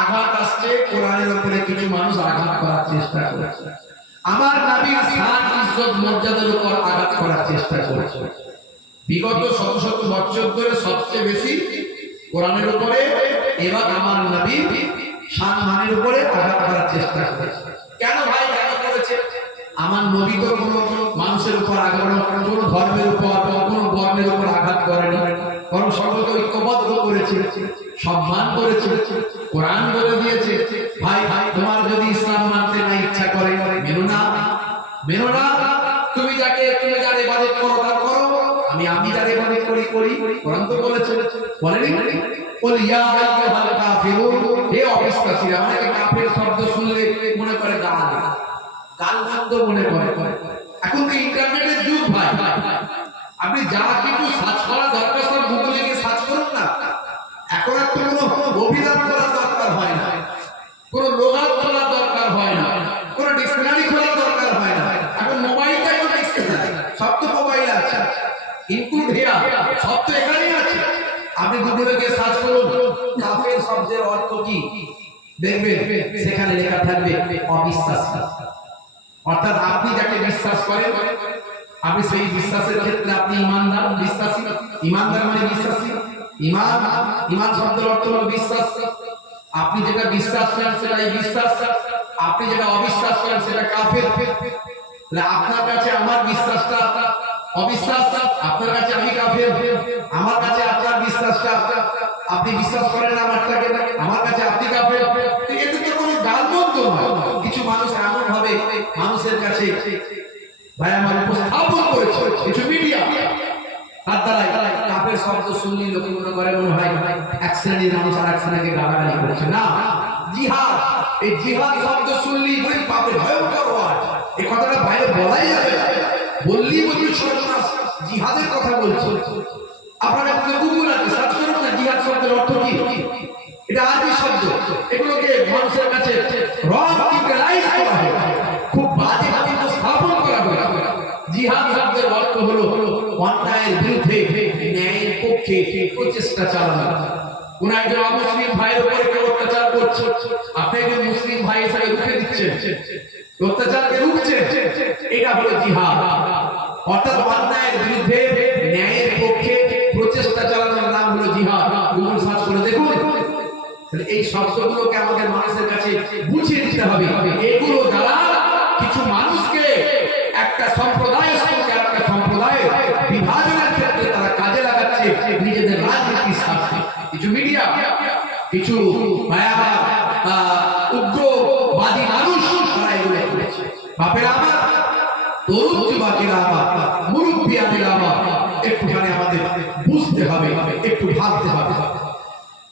আঘাত আসছে, কোরআনের উপরে কিছু মানুষ আঘাত করার চেষ্টা করছে, আমার নবীর শান ইজ্জত মর্যাদার উপর আঘাত করার চেষ্টা করছে। বিগত শত শত বছর ধরে সবচেয়ে বেশি কোরআনের উপরে এবং আমার নবীর সম্মানের উপরে আঘাত করার চেষ্টা করেছে। কেন ভাই, কেন করেছে? আমার নবী তো কোনো মানুষের উপর আঘাত, কোনো ধর্মের উপর, কোনো বর্ণের উপর আঘাত করেনি, বরং সকলকে ঐক্যবদ্ধ করেছে, সম্মান করেছে। কোরআন বলে দিয়েছে, ভাই ভাই তোমার যদি ইসলাম মানতে না ইচ্ছা করে মেনো না, মেনো না। তুমি যাকে, তুমি যার ইবাদত করো তা করো, আমি যার ইবাদত করি করি। কোরআন তো বলেছে, বলেনি? বল ইয়া আইয়ুহাল কাফিরুন, হে অবিশ্বাসীরা। অনেকে কাফের শব্দ শুনলে মনে করে গাল, গালমন্দ মনে করে। এখন তো ইন্টারনেটের যুগ ভাই, আপনি যা কিছু সার্চ করা দরকার সব গুগলে গিয়ে সার্চ করুন না। এখন আর কোনো অভিধান করার দরকার হয় না, কোনো লোগাল খোলার দরকার হয় না, কোনো ডিকশনারি খোলার দরকার হয় না। এখন মোবাইলটাই তো ডিকশনারি, সব তো মোবাইল আছে, ইনক্লুড হিয়ার, সব তো এখানেই আছে। আপনি গুগলে গিয়ে সার্চ করুন কাফের শব্দের অর্থ কি, দেখবেন সেখানে লেখা থাকবে অবিশ্বাসী। অর্থাৎ আপনি যাকে বিশ্বাস করেন, আপনি সেই বিশ্বাসের ক্ষেত্রে আপনি ইমানদার, বিশ্বাসী। ইমানদার মানে বিশ্বাসী। ইমান, ইমান শব্দের অর্থ হলো বিশ্বাস। আপনি যেটা বিশ্বাস করেন সেটাই বিশ্বাস, আপনি যেটা অবিশ্বাস করেন সেটা কাফের। আপনার কাছে আমার বিশ্বাসটা অবিশ্বাস, আপনার কাছে আমি কাফের। আমার কাছে আপনার বিশ্বাসটা, আপনি বিশ্বাস করেন আমারটাকে, আমার কাছে আপনি কাফের। এতে তো কোনো গালমন্দ নয়। কিছু মানুষ এমন ভাবে মানুষের কাছে ভাই আমার উপস্থাপন করেছে, কিছু মিডিয়া, তার দ্বারা কাফের শব্দ শুনলে লোকে মনে করে মনে হয় এক শ্রেণীর মানুষ আর এক শ্রেণীকে গালাগালি করছে। না, জিহাদ, এই জিহাদ শব্দ শুনলেই বলি পাপের ভয়ঙ্কর ওয়ার্ড। এই কথাটা বাইরে বলাই যাবে না, বললেই বলি সর্বনাশ, জিহাদের কথা বলছে। আপনারা গুগল আছে, সার্চ করুন না জিহাদ শব্দের অর্থ কি। এটা আরবি শব্দ, এগুলোকে মানুষের কাছে রং ইমপ্লাইজ করা হয়, খুব বাজে ভাবে উপস্থাপন করা হয়। জিহাদ শব্দের অর্থ হলো অন্যায়ের বিরুদ্ধে ন্যায়ের পক্ষে প্রচেষ্টা চালানো। কোন একজন অমুসলিম ভাইয়ের উপরে কেউ অত্যাচার করছে, আপনি একজন মুসলিম ভাই এসে রুখে দিচ্ছেন, অত্যাচারকে রুখছেন, এটা হলো জিহাদ। অর্থাৎ অন্যায়ের বিরুদ্ধে ন্যায়ের পক্ষে প্রচেষ্টা চালানোর নাম হলো জিহাদ। গুগল সার্চ করে দেখুন। এই শব্দগুলোকে আমাদের মানুষের কাছে বুঝিয়ে দিতে হবে। এগুলো দ্বারা কিছু মানুষকে একটা সম্প্রদায়ের সঙ্গে একটা সম্প্রদায়ের বিভাজনের ক্ষেত্রে তারা কাজে লাগাচ্ছে নিজেদের রাজনীতির স্বার্থে। কিছু মিডিয়া, কিছু উগ্রবাদী মানুষ তারা এগুলো করেছে। বাপেরা আমার, তরুণ যুবকেরা আমার, মুরব্বিয়ানেরা আমার, একটুখানি আমাদের বুঝতে হবে, একটু ভাবতে হবে।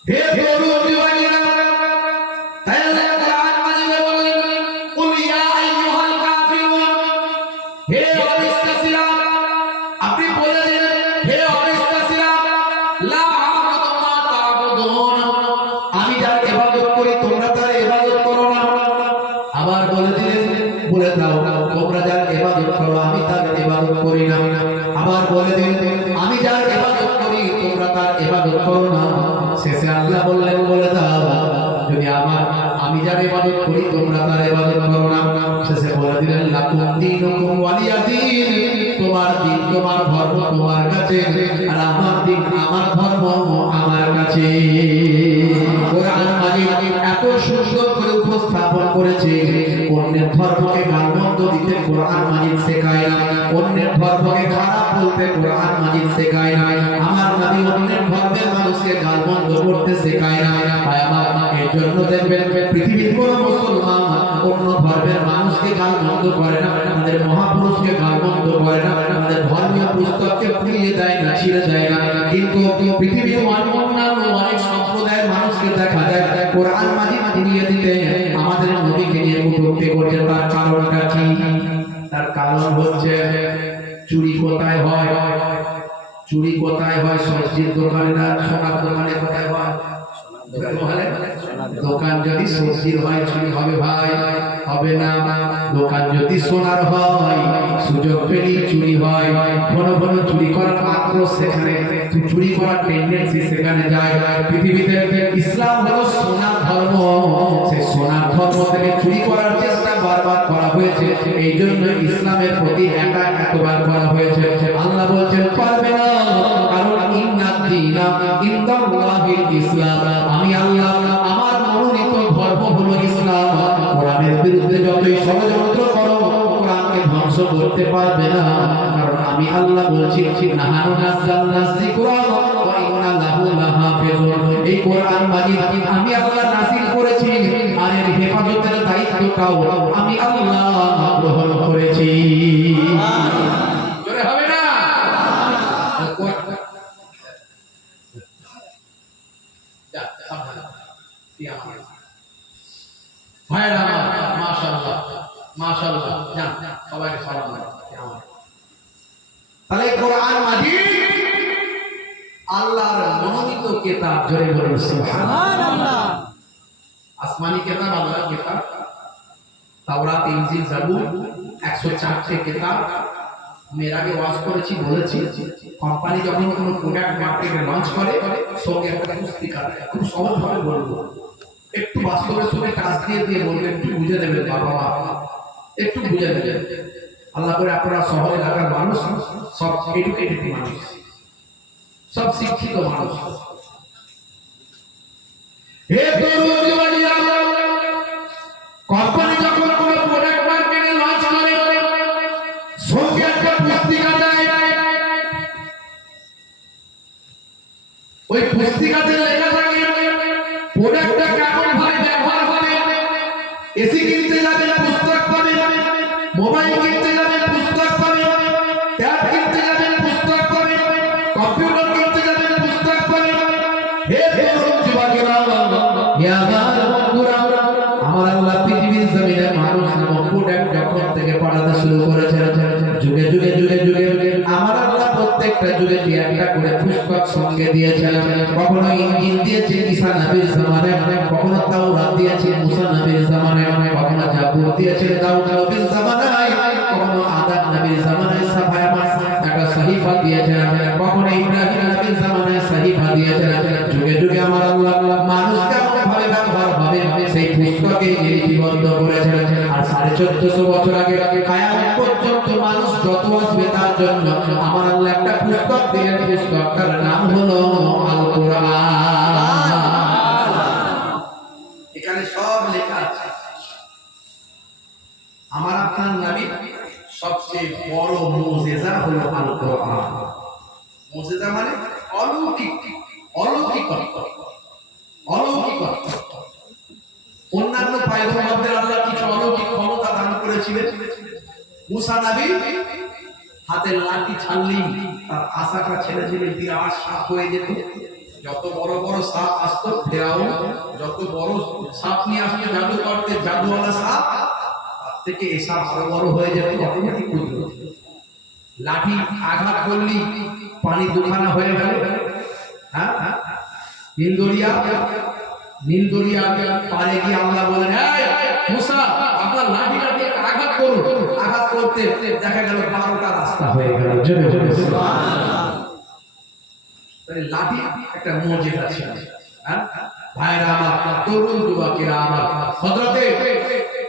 হে তরুণ যুবকেরা, তাই আল্লাহ কোরআন মাজিদে বলেন, কুল ইয়া আইয়ুহাল কাফিরুন, হে অবিশ্বাসীরা, আপনি বলে দিন হে অবিশ্বাসীরা, লা আ'বুদু মা তা'বুদুন, আমি যার ইবাদত করি তোমরা তার ইবাদত করো না। আবার বলে দিলেন, বলে দাও তোমরা যার ইবাদত করো আমি তার ইবাদত করি না। আবার বলে দিন আমি যার ইবাদত করি তোমরা তার ইবাদত করো না। শেষে আল্লাহ বললেন, বলে দাও যদি আমি যার ইবাদত করি তোমরা তার ইবাদত করো না। শেষে বলে দিলেন লাকুম দীনুকুম ওয়ালিয়া দীন, তোমার দিন তোমার ধর্ম তোমার কাছে, আর আমার দিন আমার ধর্ম আমার কাছে। কোরআন মাজিদ এত সুন্দর করে উপস্থাপন করেছে, অন্যের ধর্মকে গালমন্দ দিতে কোরআন মাজিদ শেখায় না, অন্যের ধর্মকে খারাপ বলতে কোরআন মাজিদ শেখায় না। আমার নবী অন্যের ধর্মের মানুষকে গালমন্দ করতে শেখায় না। এর জন্য দেখবেন পৃথিবীর কোন মুসলমান অন্য ধর্মের মানুষকে গালমন্দ করে না, আমাদের মহাপুরুষকে গালমন্দ করে না, আমাদের ধর্মীয় পুস্তককে পুড়িয়ে দেয় না, ছিঁড়ে দেয় না। কিন্তু পৃথিবীর অন্যান্য অনেক সম্প্রদায়ের মানুষকে দেখা যায় কোরআন মাজিদ পুড়িয়ে দিতে আমাদের নবীকে নিয়ে কটূক্তি করছে। তার কারণটা কি? তার কারণ হচ্ছে চুরি কোথায় হয়, চুরি কোথায় হয়? সবজির দোকানে না, সোনার দোকানে কোথায় হয়? দোকান যদি সবজির হয় চুরি হবে ভাই? হবে না। দোকান যদি সোনার হয় সুযোগ পেলেই চুরি হয়। ঘন ঘন চুরি করার মাত্র সেখানে চুরি করার টেন্ডেন্সি সেখানে যায়। পৃথিবীতে ইসলাম হলো সোনার ধর্ম, চুরি করার চেষ্টা বারবার করা হয়েছে, এই জন্য ইসলামের প্রতি এতবার করা হয়েছে। আল্লাহ বলছেন পারবে না, কারণ ইন্নাদ-দীনা ইনদাল্লাহিল ইসলাম, আমি আল্লাহ আমার মনোনীত ধর্ম হলো ইসলাম। কোরআনের বিরুদ্ধে যতই ষড়যন্ত্র করো কোরআনকে ধ্বংস করতে পারবে না, কারণ আমি আল্লাহ বলছি নাহানু নাযালনাস যিকরা ওয়া ইন্না লাহু লাহাফিজুন। এই কোরআন মাজিদ আমি আল্লাহ নাযিল করেছি, আর এর হেফাজতের দায়িত্বটাও আমি আল্লাহ গ্রহণ করেছি। জোরে হবে না? ভাইরা মাশাআল্লাহ মাশাআল্লাহ, জান সবাইকে সালাম দেন। তাহলে কোরআন মাজিদ আল্লাহর মনোনীত কিতাব, জোরে বলুন সুবহানাল্লাহ। আসমানি কিতাব, আল্লাহর কিতাব, তাওরাত, ইনজিল, জাবুর 104টি কিতাব। এর আগে ওয়াজ করেছি, বলেছি কোম্পানি যখন কোনো প্রোডাক্ট মার্কেটে লঞ্চ করে সঙ্গে একটা পুস্তিকা দেয়। খুব সহজভাবে বলবো, একটু বাস্তবের সঙ্গে কাজ দিয়ে দিয়ে বলবেন, একটু বুঝে দেবেন বাবা মা, একটু বুঝে দেবেন। আল্লাহ করে আপনারা শহর এলাকার মানুষ, সব এডুকেটেড মানুষ, সব শিক্ষিত মানুষ। হে তরুণ যুবকেরা, কোম্পানি যখন কোনো প্রোডাক্ট মার্কেটে লঞ্চ করে সঙ্গে একটা পুস্তিকা দেয়, ওই পুস্তিকাতে লেখা থাকে প্রোডাক্টটা কেমন ভাবে ব্যবহার হবে। এসি কিনতে যাবেন পুস্তক পাবেন, মোবাইল কিনতে যাবেন পুস্তক পাবেন, ট্যাব কিনতে যাবেন পুস্তক পাবেন, কম্পিউটার কিনতে যাবেন পুস্তক পাবেন। হে তরুণ যুবকেরা, হে আমার বন্ধুরা, আমার আল্লাহ পৃথিবীর জমিনে মানুষ নামক প্রোডাক্ট যখন থেকে পাঠাতে শুরু করেছেন, যুগে যুগে যুগে যুগে আমার আল্লাহ প্রত্যেকটা যুগে দিয়ে একটা করে পুস্তক সঙ্গে দিয়েছেন। কখনো ইনজিল দিয়েছে ঈসা নবীর জামানায়, কখনো তাওরাত দিয়েছে মুসা নবীর জামানায়, কখনো জাবুর দিয়েছে দাউদ নবীর জামানায়, কখনো আদম নবীর জামানায় সাফায়া একটা সহিফা দিয়েছেন, কখনো ইব্রাহিম নবীর জামানায় সহিফা দিয়েছেন। যুগে যুগে আমার আল্লাহ মানুষকে এমন ভাবে ব্যবহার হবে সেই পুস্তকে লিপিবদ্ধ করেছেন। আর 1450 বছর আগে কিয়ামত পর্যন্ত মানুষ যত আসবে তার জন্য আমার আল্লাহ একটা পুস্তক দিলেন, পুস্তকটার নাম হলো আল কোরআন। এখানে সব লেখা আছে। আমার আপনার নবীর সবচেয়ে বড় মুজিজা হলো আল কোরআন। মুজিজা মানে অলৌকিক, অলৌকিকত্ব, অলৌকিকত্ব। অন্যান্য পয়গম্বরদের আল্লাহ কিছু অলৌকিক ক্ষমতা দান করেছিলেন। মুসা নবী হাতের লাঠি ছাড়লেই তার আশাটা ছেড়ে দিলে বিরাট সাপ হয়ে যেত। যত বড় বড় সাপ আসতো ফেরাউন, যত বড় সাপ নিয়ে আসতো জাদু করতে, জাদুওয়ালা সাপ, তার থেকে এই সাপ আরো বড় হয়ে যেত। অটোমেটিক কুদরত, লাঠি আঘাত করলেই পানি দুখানা হয়ে গেল। হ্যাঁ, নীলদরিয়া পারে গিয়ে আল্লাহ বলেন, মুসা আপনার লাঠিটা দিয়ে আঘাত করুন। আঘাত করতে দেখা গেল 12টা রাস্তা হয়ে গেল। লাঠি একটা মুজিজা ছিল। ভাইরা আমার, তরুণ যুবকেরা আমার, হযরতে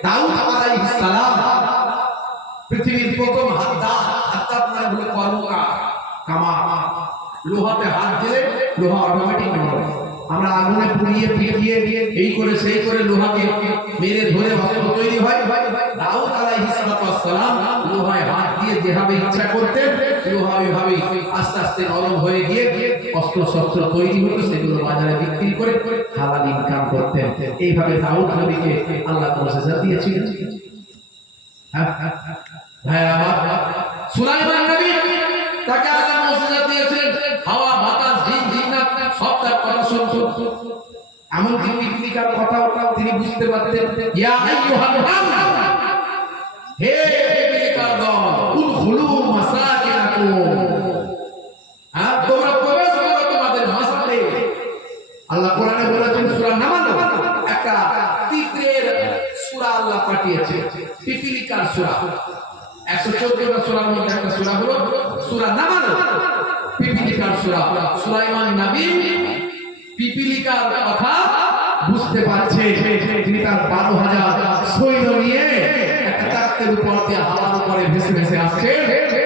দাউদ আলাইহিস সালাম পৃথিবীর প্রথম হাদ্দাদ, হাদ্দাদ মানে হলো কর্মকার, কামার। লোহাতে হাত দিলে লোহা অটোমেটিক নড়ে। আমরা আগুনে পুড়িয়ে পিটিয়ে এই করে সেই করে লোহাকে মেরে ধরে অস্ত্র তৈরি হয়। দাউদ আলাইহিস সালাম লোহায় হাত দিয়ে যেভাবে ইচ্ছা করতেন, লোহা ওইভাবে আস্তে আস্তে নরম হয়ে গিয়ে অস্ত্র শস্ত্র তৈরি হতো, সেগুলো বাজারে বিক্রি করে হালাল ইনকাম করতেন। এইভাবে দাউদ নবীকে আল্লাহ মুজিজা দিয়েছিলেন। ভাইরা আমার, সুলাইমান নবী তাকে আল্লাহ মুজিজা দিয়েছিলেন। হাওয়া বাতাস জিন জিন্নাত সব তার কথা শুনতো। এমনকি পিপিলিকার কথাও তিনি বুঝতে পারতেন। ইয়া আইয়ুহান নাস, হে পিপিলিকার দল, উদখুলু মাসাকিনাকুম, তোমরা প্রবেশ করো তোমাদের মাসাতে। আল্লাহ কোরআনে বলেছেন সূরা নামাল, একটা তিকরের সূরা আল্লাহ পাঠিয়েছে, পিপিলিকার সূরা। 114টা সূরার মধ্যে একটা সূরা হলো সূরা নামাল, পিপিলিকার সূরা। সুলাইমান নবী পিপিলিকার কথা বুঝতে পারছে, তিনি তার 12,000 সৈন্য আসমানের উপর দিয়ে হাওয়ার উপরে ভেসে ভেসে আসছে।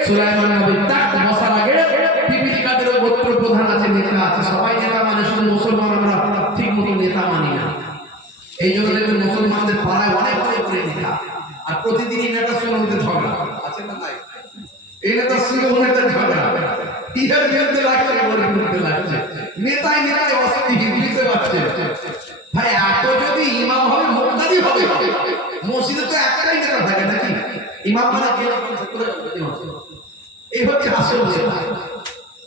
সুলাইমান নবী তাক বসার আগে পিপিলিকাদের গোত্র প্রধান আছে, নেতা আছে, সবাই নেতা মানে, শুধু মুসলমান আমরা ঠিক মতো নেতা মানি না। এই জন্য দেখবেন মুসলমানদের পাড়ায় অনেক অনেক করে নেতা, আর প্রতিদিনই নেতা সুলভদের ঝগড়া আছে না নাই? এই নেতা সুলভদের ঝগড়া ইহার বিরুদ্ধে লাগছে, ওর বিরুদ্ধে লাগছে, নেতাই নেতাই অস্থির বুঝতে পারছে ভাই। এত যদি ইমাম হবে মুক্তাদি হবে, মসজিদে তো একটাই নেতা থাকে নাকি? ইমাম মানে এই হচ্ছে আসল নেতা।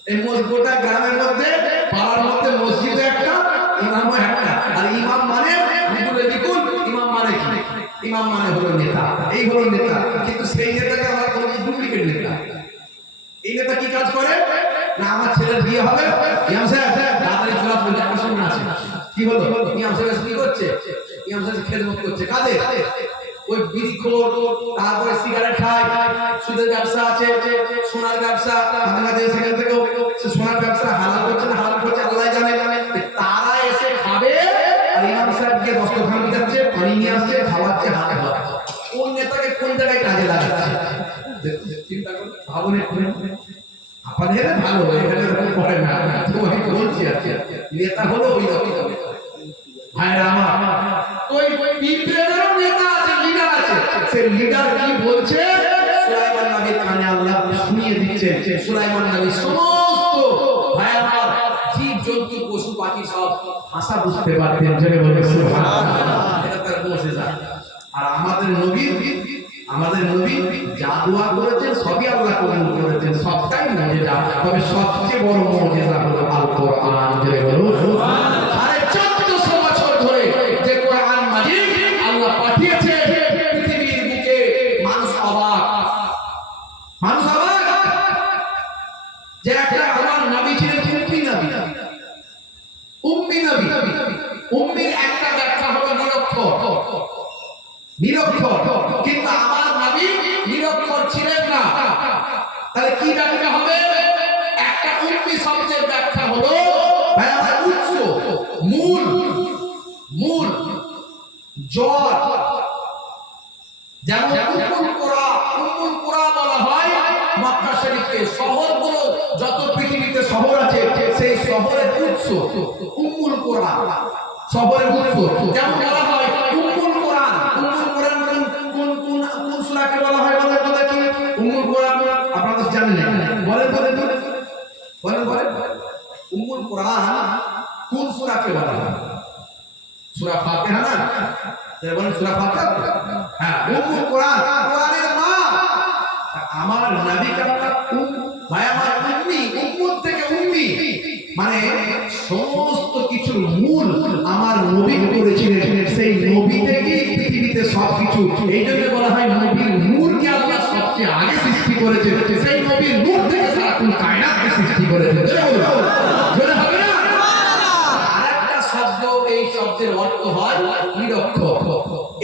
এই গোটা গ্রামের মধ্যে পাড়ার মধ্যে মসজিদে একটা, ইমামও একটা, আর ইমাম মানে ইমাম মানে কি? ইমাম মানে হলো নেতা, এই হলো নেতা। কিন্তু সেই নেতাকে আমরা বলি ডুপ্লিকেট নেতা। এই নেতা কি কাজ করে না, আমার ছেলের বিয়ে হবে, ইমাম সাহেব তাড়াতাড়ি চলা পড়ে একটা সামনে আছে, কি হলো ইমাম সাহেব কি করছে? ইমাম সাহেব খেদমত করছে কাদের? ওই বিড়িখোর, তারপরে সিগারেট খায়, সুদের ব্যবসা আছে, সোনার ব্যবসা, বাংলাদেশ সেখান থেকেও সোনার ব্যবসা হালাল করছে না হালাল করছে আল্লাহ জানে। তারা এসে খাবে আর ইমাম সাহেবকে দস্তরখান দিচ্ছে, পানি নিয়ে আসছে, খাওয়াচ্ছে, হাত খাওয়াচ্ছে। কোন নেতাকে কোন জায়গায় কাজে লাগাচ্ছে চিন্তা করে ভাবুন। আপনাদের ভালো এখানে পড়ে না, আমি বলছি আছে নেতা হলো ওই রকম ভাইরা আমার। ওই পিঁপড়েরও নেতা আছে, লিডার আছে, সেই লিডার কি বলছে সুলাইমান নবীর কানে আল্লাহ শুনিয়ে দিচ্ছে। সুলাইমান নবী সমস্ত ভাইরা আমার জীব জন্তু পশু পাখি সব ভাষা বুঝতে পারতেন, জেনে বলে সুবহানাল্লাহ। এটা তার মুজিজা। আর আমাদের নবী যা দোয়া করেছেন সবই আল্লাহ কবুল করেছেন, সবটাই মুজিজা। তবে সবচেয়ে বড় মুজিজা হলো আল কোরআন, জেনে বলো সুবহানাল্লাহ। আরে 1400 বছর ধরে যে কোরআন মাজিদ আল্লাহ পাঠিয়েছে পৃথিবীর বুকে, মানুষ অবাক যে একটা আমার নবী ছিলেন উম্মি নবী। উম্মির একটা ব্যাখ্যা হলো নিরক্ষর, কিন্তু আমার নবী নিরক্ষর ছিলেন না। তাহলে কি ব্যাখ্যা হবে? একটা উম্মি শব্দের ব্যাখ্যা হলো উৎস, মূল জড়। যেমন উম্মুল কুরা বলা হয় মক্কা শরীফকে, শহরগুলো যত পৃথিবীতে শহর আছে সেই শহরের উৎস উম্মুল কুরা, শহরের উৎস। যেমন বলা হয় উম্মুল কোরআন কোন সূরাকে বলা হয়? বলেন কি উম্মুল কোরআন? আপনারা তো জানেন না, বলেন উম্মুল কোরআন কোন সূরাকে বলা হয়? সূরা ফাতিহা না? বলেন সূরা ফাতিহা। হ্যাঁ, উম্মুল কোরআন, কোরআনের মা। আমার নবী কাটা ভাই আমার উম্মত থেকে উম্মি মানে সমস্ত কিছুর মূল আমার নবী করেছিলেন। সেই নবী থেকেই পৃথিবীতে সবকিছু। এই জন্য বলা হয় নবীর নূরকে আল্লাহ সবচেয়ে আগে সৃষ্টি করেছেন। সেই নবীর নূর থেকে সারাকুল কায়নাতকে সৃষ্টি করেছেন। জোরে হবে না? আরেকটা শব্দ, এই শব্দের অর্থ হয় নিরক্ষর।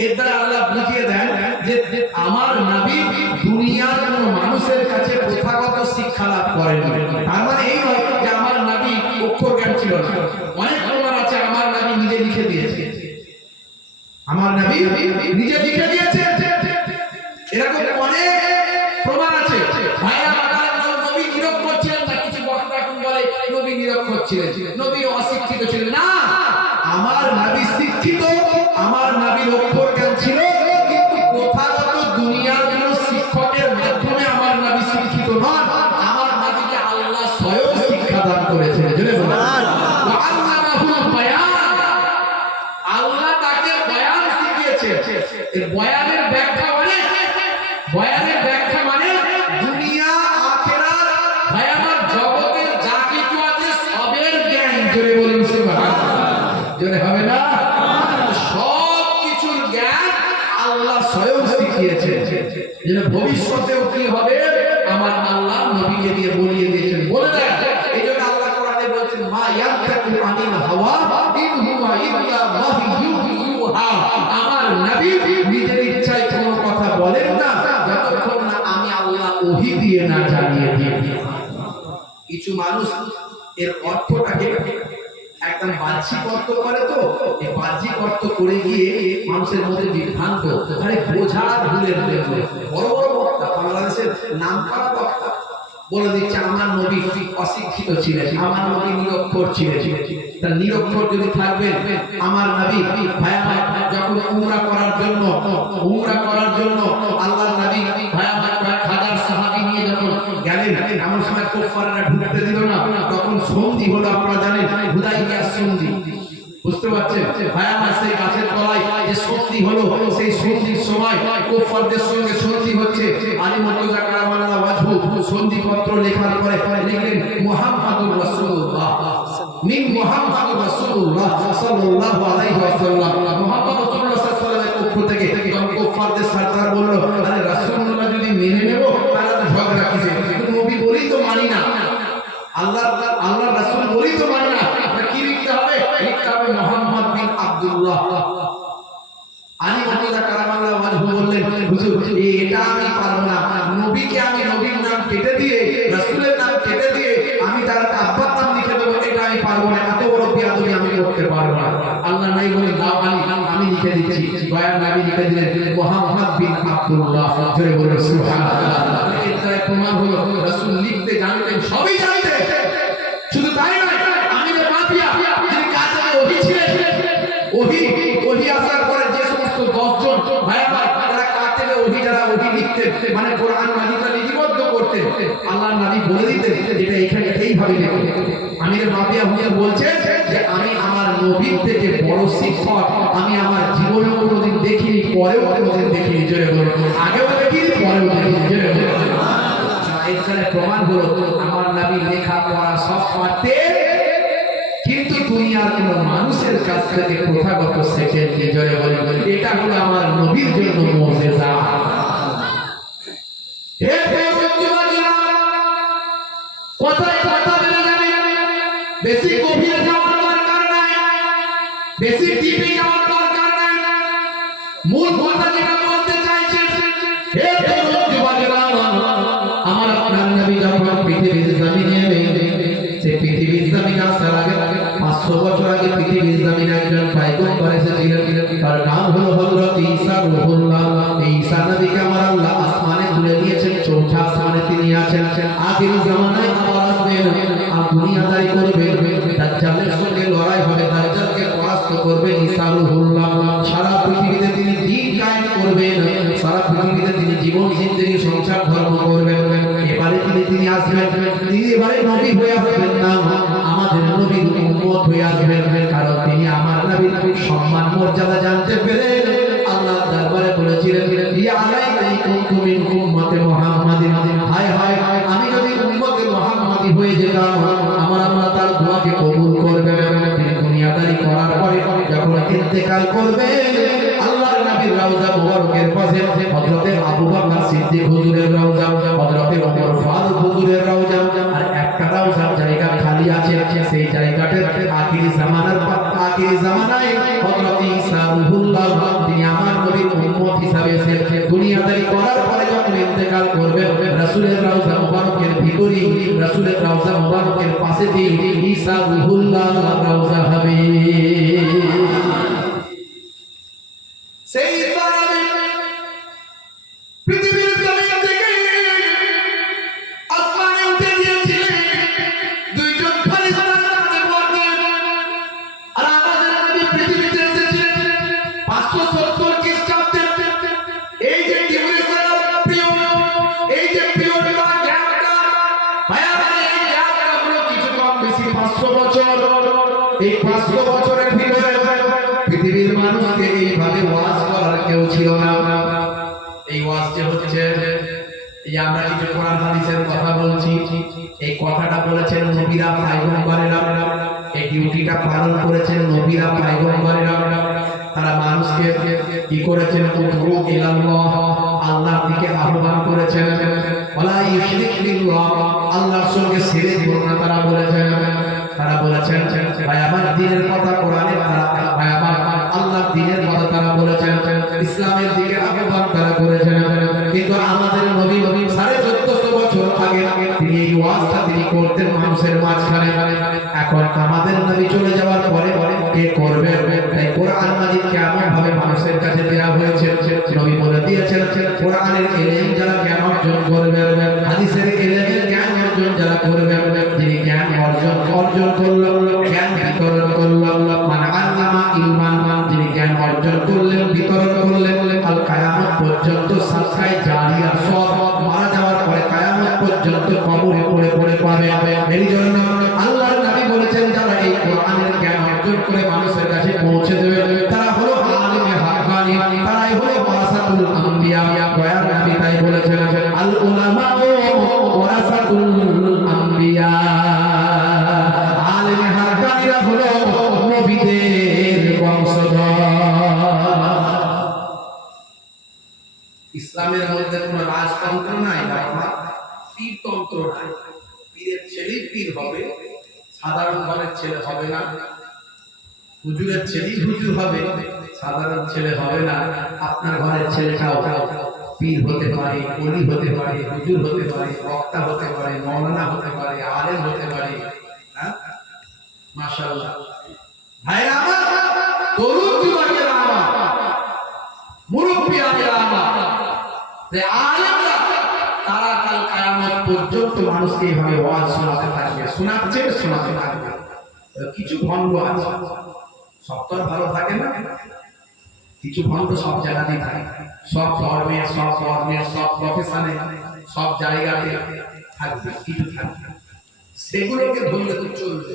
এর দ্বারা আল্লাহ বুঝিয়ে দেন যে আমার নবী দুনিয়ার কোন মানুষের কাছে প্রথাগত শিক্ষা লাভ করেননি। তার মানে এই নয় যে আমার নবী অক্ষর জ্ঞান ছিল না। অনেক প্রমাণ আছে আমার নবী নিজে লিখে দিয়েছে, আমার নবী নিজে লিখে দিয়েছে, এরকম অনেক প্রমাণ আছে। ভাইয়া নবী নিরক্ষর ছিলেন না, কিছু বক্তা এখন বলে নবী নিরক্ষর ছিলেন, নবী অশিক্ষিত ছিলেন। না, আমার নবী শিক্ষিত, আমার নবীর অক্ষর জ্ঞান ছিল, কিন্তু প্রথাগত দুনিয়ার কোন শিক্ষকের মাধ্যমে আমার নবী শিক্ষিত নন। আমার নবীকে আল্লাহ স্বয়ং শিক্ষা দান করেছেন। আল্লাহ তাকে বয়ান শিখিয়েছেন। এই বয়ানের ব্যাখ্যা মানে দুনিয়া আখিরাত ভাই আমার জগতের যা কিছু আছে সবের জ্ঞান। জোরে বলুন সুবহানাল্লাহ। জোরে হবে না? সব কিছুর জ্ঞান আল্লাহ স্বয়ং শিখিয়েছেন। যেন ভবিষ্যতেও কি হবে আমার আল্লাহ নবীকে দিয়ে বলিয়ে দিয়েছেন, বলে দেন। এই জন্য আল্লাহ কোরআনে বলেছেন মা ইয়ানতাকু আনিল হাওয়া ইন হুয়া ইল্লা ওয়াহয়ুন ইউহা। আমার নবী নিজের ইচ্ছায় কোনো কথা বলেন না যতক্ষণ না আমি আল্লাহ ওহী দিয়ে না জানিয়ে দিই। কিছু মানুষ এর অর্থটাকে একটা একটা বাহ্যিক অর্থ করে, তো এই বাহ্যিক অর্থ করে গিয়ে মানুষের মধ্যে বিভ্রান্ত, আরে বোঝার ভুলের জন্য বড় বড় বক্তা, বাংলাদেশের নাম করা বক্তা বলে দিচ্ছে আমার নবী অশিক্ষিত ছিলেন, আমার নবী নিরক্ষর ছিলেন। তা নিরক্ষর যদি থাকবেন, আমার নবী ভায়া যখন উমরা করার জন্য আল্লাহর নবী ভায়া কয়েক হাজার সাহাবী নিয়ে যখন গেলেন, এমন সময় কুফাররা ঢুকতে দিল না, তখন সন্ধি হলো, আপনারা জানেন হুদাইবিয়ার সন্ধি, বুঝতে পারছেন? ভায়া সেই গাছের তলায় যে সন্ধি হলো, সেই সন্ধির সময় কুফারদের সঙ্গে সন্ধি হচ্ছে। আলী মুর্তজা কারামাল্লাহ ওয়াজহু সন্ধিপত্র লেখার পরে লিখলেন মুহাম্মাদুর রাসূলুল্লাহ মিন মুহাম্মাদুর রাসূলুল্লাহ সাল্লাল্লাহু আলাইহি ওয়াসাল্লাম, মুহাম্মদ রাসূলুল্লাহ সাল্লাল্লাহু আলাইহি ওয়াসাল্লামের পক্ষ থেকে। তখন কুফারদের সরদার বলল, আরে রাসূলুল্লাহ যদি মেনে নেব তাহলে তো ঝগড়া কিসে, নবী বলেই তো মানি না, আল্লাহ রাসূল বলেই তো মানি না, কি লিখতে হবে? লিখতে হবে মুহাম্মদ বিন আব্দুল্লাহ। আলী মুর্তজা কারামাল্লাহ ওয়াজহু বললেন, হুজুর এটা আমি পারবো না, নবীকে আমি নবীর নাম কেটে দিয়ে, রাসূলের নাম কেটে দিয়ে আমি তার আব্বার নাম লিখে দেবো, এটা আমি পারবো না, এত বড় বিয়াদবি আমি করতে পারবো না। আল্লাহ নাই বলে দাও আলী, আমি লিখে দিচ্ছি। দয়ার নবী লিখে দিলেন মুহাম্মদ বিন আব্দুল্লাহ। জোরে বলে সুবহানাল্লাহ। এর দ্বারা প্রমাণ হলো রাসূল লিখতে জানতেন, সবই জানতেন। শুধু তাই নয়, আমি যে মাফিয়া যিনি কাছে ওহী ছিলেন, ওহী আসার পরে যে সমস্ত 10 জন ভাই তারা কাছে ওহী, যারা ওহী লিখতেন, মানে কোরআন মাজিদটা লিপিবদ্ধ করতেন, আল্লাহর নবী বলে দিতেন এটা এখানে এইভাবে লিখুন। আমির মাফিয়া হুজুর বলছেন যে আমি আমার নবীর থেকে বড় শিক্ষক আমি আমার জীবনে কোনোদিন দেখিনি, পরেও কোনোদিন দেখিনি। জোরে বলুন, আগেও দেখিনি, পরেও দেখিনি। জোরে বলুন। এখানে প্রমাণ হলো আমার নবী লেখা পড়া সব পারতেন, কিন্তু দুনিয়ার কোন মানুষের কাছ থেকে প্রথাগত শেখেননি। জোরে বলুন, এটা হলো আমার নবীর জন্য মুজিজা। হে বন্ধুরা, কথায় কথা বলে যাবে, বেশি গভীরে যাওয়ার দরকার নাই, বেশি ডিপে যাওয়ার দরকার নাই, মূল কথা যেটা বলতে চাইছেন, হে বন্ধুরা, আমার আপনার নবী যখন পৃথিবীর জমিনে সে পৃথিবীর জমিনে আসার আগে 500 বছর আগে পৃথিবীর জমিনে একজন পয়গম্বর এসেছিলেন, তার নাম হলো হযরত ঈসা রূহুল্লাহ। এই ঈসা নবীকে আমার আল্লাহ আসমানে তুলে দিয়েছেন, চৌথা আসমানে তিনি আছেন। আখির জামানায় আবার আসবেন, আর দুনিয়াদারি করবেন, দাজ্জালের সঙ্গে লড়াই হবে, দাজ্জালকে পরাস্ত করবেন ঈসা রূহুল্লাহ। সারা পৃথিবীতে তিনি দ্বীন কায়েম করবেন, সারা পৃথিবীতে তিনি জীবন জিন্দেগি সংসার ধর্ম করবেন। এবারে তিনি আসবেন, তিনি এবারে নবী হয়ে আসবেন না, আমাদের নবীর উম্মত হয়ে আসবেন। কারণ তিনি আমার নবীর সম্মান মর্যাদা জানতে পেরে আল্লাহ দরবারে বলেছিলেন, ইয়া আলাইকুম মিন উম্মতি মুহাম্মাদিন। হায় হায়, আমি যদি উম্মতে মুহাম্মাদি হয়ে যেতাম, আমার আল্লাহ তার দোয়াকে কবুল করবেন। তিনি দুনিয়াদারি করার পরে যখন ইন্তেকাল করবেন, আল্লাহর নবীর রওজা মুবারকের পাশে হযরতে আবু বকর সিদ্দিক হুজুরের রওজা, হযরতে ওমর ফারুক হুজুরের রওজা, আর একটা রওজার জায়গা খালি আছে, সেই জায়গাতে আখিরি জামানায় হযরত ঈসা রূহুল্লাহ তিনি আমার নবীর উম্মত হিসাবে এসে দুনিয়াদারি করার পরে যখন ইন্তেকাল করবেন, রাসূলের রওজা মুবারকের ভিতরেই, রাসূলের রওজা মুবারকের পাশে দিয়ে ঈসা রূহুল্লাহ রওজা হবে। সেই ঈসা নবী পৃথিবীর জমিন থেকে আসমানে উঠে গিয়েছিলেন, দুইজন ফেরেশতা সাথে বলতেন। আর আমাদের নবী পৃথিবীতে এসেছিলেন 570 খ্রিস্টাব্দে। এই যে ডিউরেশন অফ পিরিয়ড, এই যে পিরিয়ডটা, গ্যাপটা, ভাইয়ারা, এই গ্যাপটা হলো কিছু কম বেশি 500 বছর। এই 500 বছরের ভিতরে পৃথিবীর মানুষকে এইভাবে ওয়াজ করার কেউ ছিল না। এই ওয়াজ যে হচ্ছে, এই আমরা কিছু কোরআন হাদিসের কথা বলছি, এই কথাটা বলেছেন নবীরা, পয়গম্বরেরা, এই ডিউটিটা পালন করেছেন নবীরা, পয়গম্বরেরা। তারা মানুষকে কি করেছেন? উদউ ইলাল্লাহ, আল্লাহর দিকে আহ্বান করেছেন। ওয়ালা ইউশরিক বিল্লাহ, আল্লাহর সঙ্গে শিরক করবে না তারা বলেছেন। তারা বলেছেন ভাই আমার দ্বীনের কথা, কোরআনের ভাই আমার আল্লাহর দ্বীনের কথা তারা বলেছেন, ইসলামের দিকে আহ্বান তারা করেছেন। কিন্তু আমাদের নবী 1450 বছর আগে তিনি এই ওয়াজটা তিনি করতেন মানুষের মাঝখানে। এখন আমাদের নবী চলে যাওয়ার পরে মানুষের কাছে দেওয়া হয়েছে। নবী বলে দিয়েছেন কোরআনের ইলম যারা জ্ঞান অর্জন করবে, হাদিসের ইলমের জ্ঞান অর্জন যারা করবে, যিনি জ্ঞান অর্জন করল, জ্ঞান বিতরণ করল, মান আল্লামা ইলমান, যিনি জ্ঞান অর্জন করলেন বিতরণ করলেন, আল কিয়ামত পর্যন্ত সাদকায়ে জারিয়া সব মারা যাওয়ার পরে কিয়ামত পর্যন্ত কবরে পড়ে পড়ে পাবে। এই জন্য আল্লাহর নবী বলেছেন যারা এই কোরআনের জ্ঞান অর্জন করে মানুষের কাছে পৌঁছে দেবে তারা হলো আলিমে হাক্কানি, তারাই হলো ওয়ারাসাতুল আম্বিয়া। দয়ার নবী তাই বলেছেন আল উলামা ওয়ারাসাতুল আম্বিয়া, আলিমে হাক্কানিরা হলো নবীদের বংশধর। ইসলামের মধ্যে কোনো রাজতন্ত্র নাই বাবা, পীরতন্ত্র নাই। পীরের ছেলেই পীর হবে, সাধারণ ঘরের ছেলে হবে না। হুজুরের ছেলেই হুজুর হবে, সাধারণ ছেলে হবে না। আপনার ঘরের ছেলেটাও পীর হতে পারে, ওলি হতে পারে, হুজুর হতে পারে, বক্তা হতে পারে, মৌলানা হতে পারে, আলেম হতে পারে। মাশাআল্লাহ ভাইরা আমার, তরুণ যুবকেরা আমার, মুরব্বিয়ানেরা আমার, যে আলেমরা তারা কাল কিয়ামত পর্যন্ত মানুষকে এইভাবে ওয়াজ শোনাতে থাকবে, শোনাতে থাকবে। কিছু ভণ্ড আছে, সব তো আর ভালো থাকে না, কিছু ভণ্ড সব জায়গাতেই থাকে, সব ধর্মে, সব প্রফেশনে, সব জায়গাতে থাকবে, কিছু থাকবে। সেগুলোকে ধরলে তো চলবে,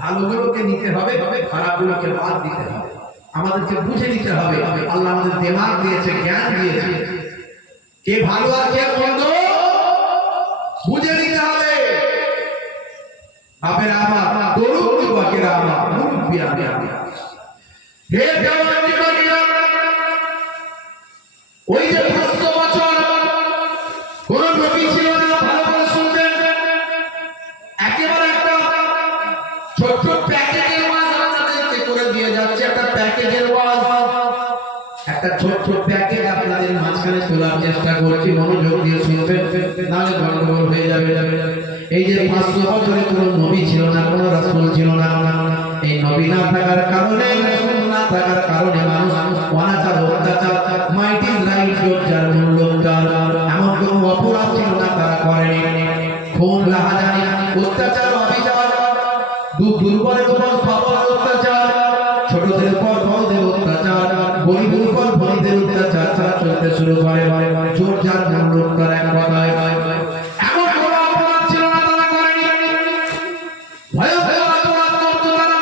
ভালোগুলোকে নিতে হবে, খারাপগুলোকে বাদ দিতে হবে। আমাদেরকে বুঝে নিতে হবে, আল্লাহ আমাদের দিমাগ দিয়েছে, জ্ঞান দিয়েছে, কে ভালো আর কে মন্দ বুঝে নিতে হবে। বাপেরা আমার, তরুণ যুবকেরা আমার, মুরব্বিয়ানেরা আমার, হে জওয়ান যুবকেরা, ওই যে 500 বছর কোন নবী ছিল না, ভালো করে শুনবেন, একেবারে একটা ছোট্ট প্যাকেজের ওয়াজ আপনাদেরকে করে দিয়ে যাচ্ছে, একটা প্যাকেজের ওয়াজ, একটা ছোট্ট প্যাকেজ আপনাদের মাঝখানে তোলার চেষ্টা করছি। মনোযোগ দিয়ে শুনবেন, নাহলে গন্ডগোল হয়ে যাবে। এই যে 500 বছরে কোনো নবী ছিল না, কোনো রাসূল ছিল না, এই নবী না থাকার কারণে, রাসূল না থাকার কারণে মানুষ অনাচার, অত্যাচার, মাইট ইজ রাইট, জোরজার মূল্যকার, এমন কোনো অপরাধ ছিল না তারা করেনি। খুন, রাহাজানি, অত্যাচার, অবিচার, দুর্বলের উপর সবল অত্যাচার, ছোটদের উপর বড়দের অত্যাচার, গরিবের উপর ধনীদের অত্যাচার তারা চলতে শুরু করে। জোরজার মূল্যকার, এক কথায় এমন কোনো অপরাধ ছিল না তারা করেনি। ভয়ঙ্কর অপরাধ করত তারা।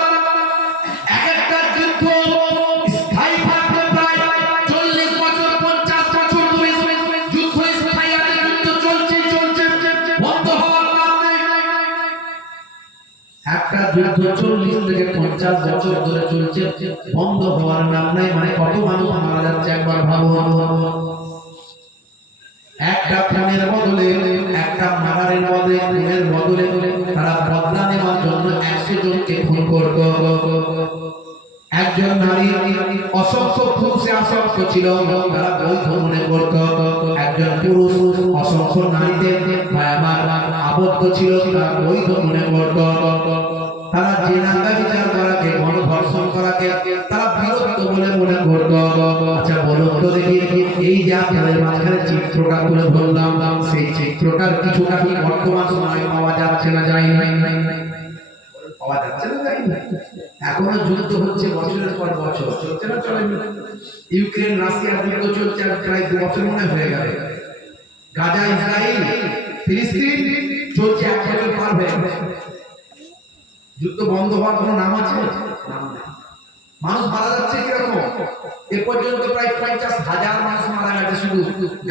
এক একটা যুদ্ধ স্থায়ী থাকতো প্রায় 40 বছর, 50 বছর ধরে যুদ্ধ স্থায়ী আছে, যুদ্ধ চলছে, বন্ধ হওয়ার নাম নেই। একটা যুদ্ধ 40 থেকে 50 বছর ধরে চলছে, বন্ধ হওয়ার নাম নাই। মানে কত মানুষ মারা যাচ্ছে একবার ভাবুন। একটা খুনের বদলে, একটা মারারের বদলে, খুনের বদলে তারা বদলা নেওয়ার জন্য 100 জনকে খুন করত। একজন নারী অসংখ্য পুরুষে আসক্ত ছিল, তারা বৈধ মনে করত। একজন পুরুষ অসংখ্য নারীদের আবদ্ধ ছিল, তারা বৈধ মনে করত। তারা জেনাকা বিচার করাকে, গণধর্ষণ করাকে তারা বিরক্ত বলে মনে করত। আচ্ছা বলুন তো দেখি, এই যে আপনাদের মাঝখানে চিত্রটা তুলে ধরলাম, সেই চিত্রটার কিছুটা কি বর্তমান সময়ে পাওয়া যাচ্ছে না, যায় নাই? পাওয়া যাচ্ছে না, যায় না? এখনো যুদ্ধ হচ্ছে বছরের পর বছর, চলছে না, চলে না? ইউক্রেন রাশিয়া যুদ্ধ চলছে প্রায় 2 বছর মনে হয়ে গেল। গাজা, ইসরায়েল, ফিলিস্তিন চলছে 1 বছর পার হয়ে গেছে। যুদ্ধ বন্ধ হওয়ার কোনো নাম আছে? মানুষ মারা যাচ্ছে কিরকম? এ পর্যন্ত প্রায় 50,000 মানুষ মারা গেছে শুধু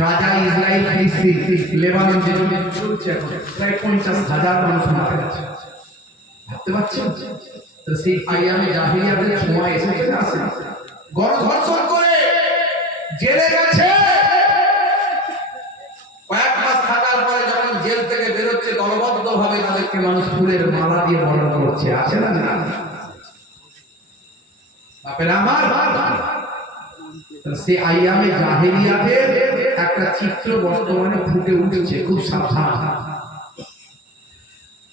গাজা, ইসরায়েল, ফিলিস্তিন, লেবানন যে যুদ্ধ চলছে, প্রায় 50,000 মানুষ মারা গেছে। ভাবতে পারছেন? তো সেই আইয়ামে জাহিলিয়াতের সময় এসেছে না, আসে? গণধর্ষণ করে জেলে গেছে, কয়েক মাস থাকার পরে যখন জেল থেকে বেরোচ্ছে, দলবদ্ধ ভাবে তাদেরকে মানুষ ফুলের মালা দিয়ে বরণ করছে, আছে না? না, বাপের আমার, সেই আইয়ামে জাহিলিয়াতের একটা চিত্র বর্তমানে ফুটে উঠেছে, খুব সাবধান।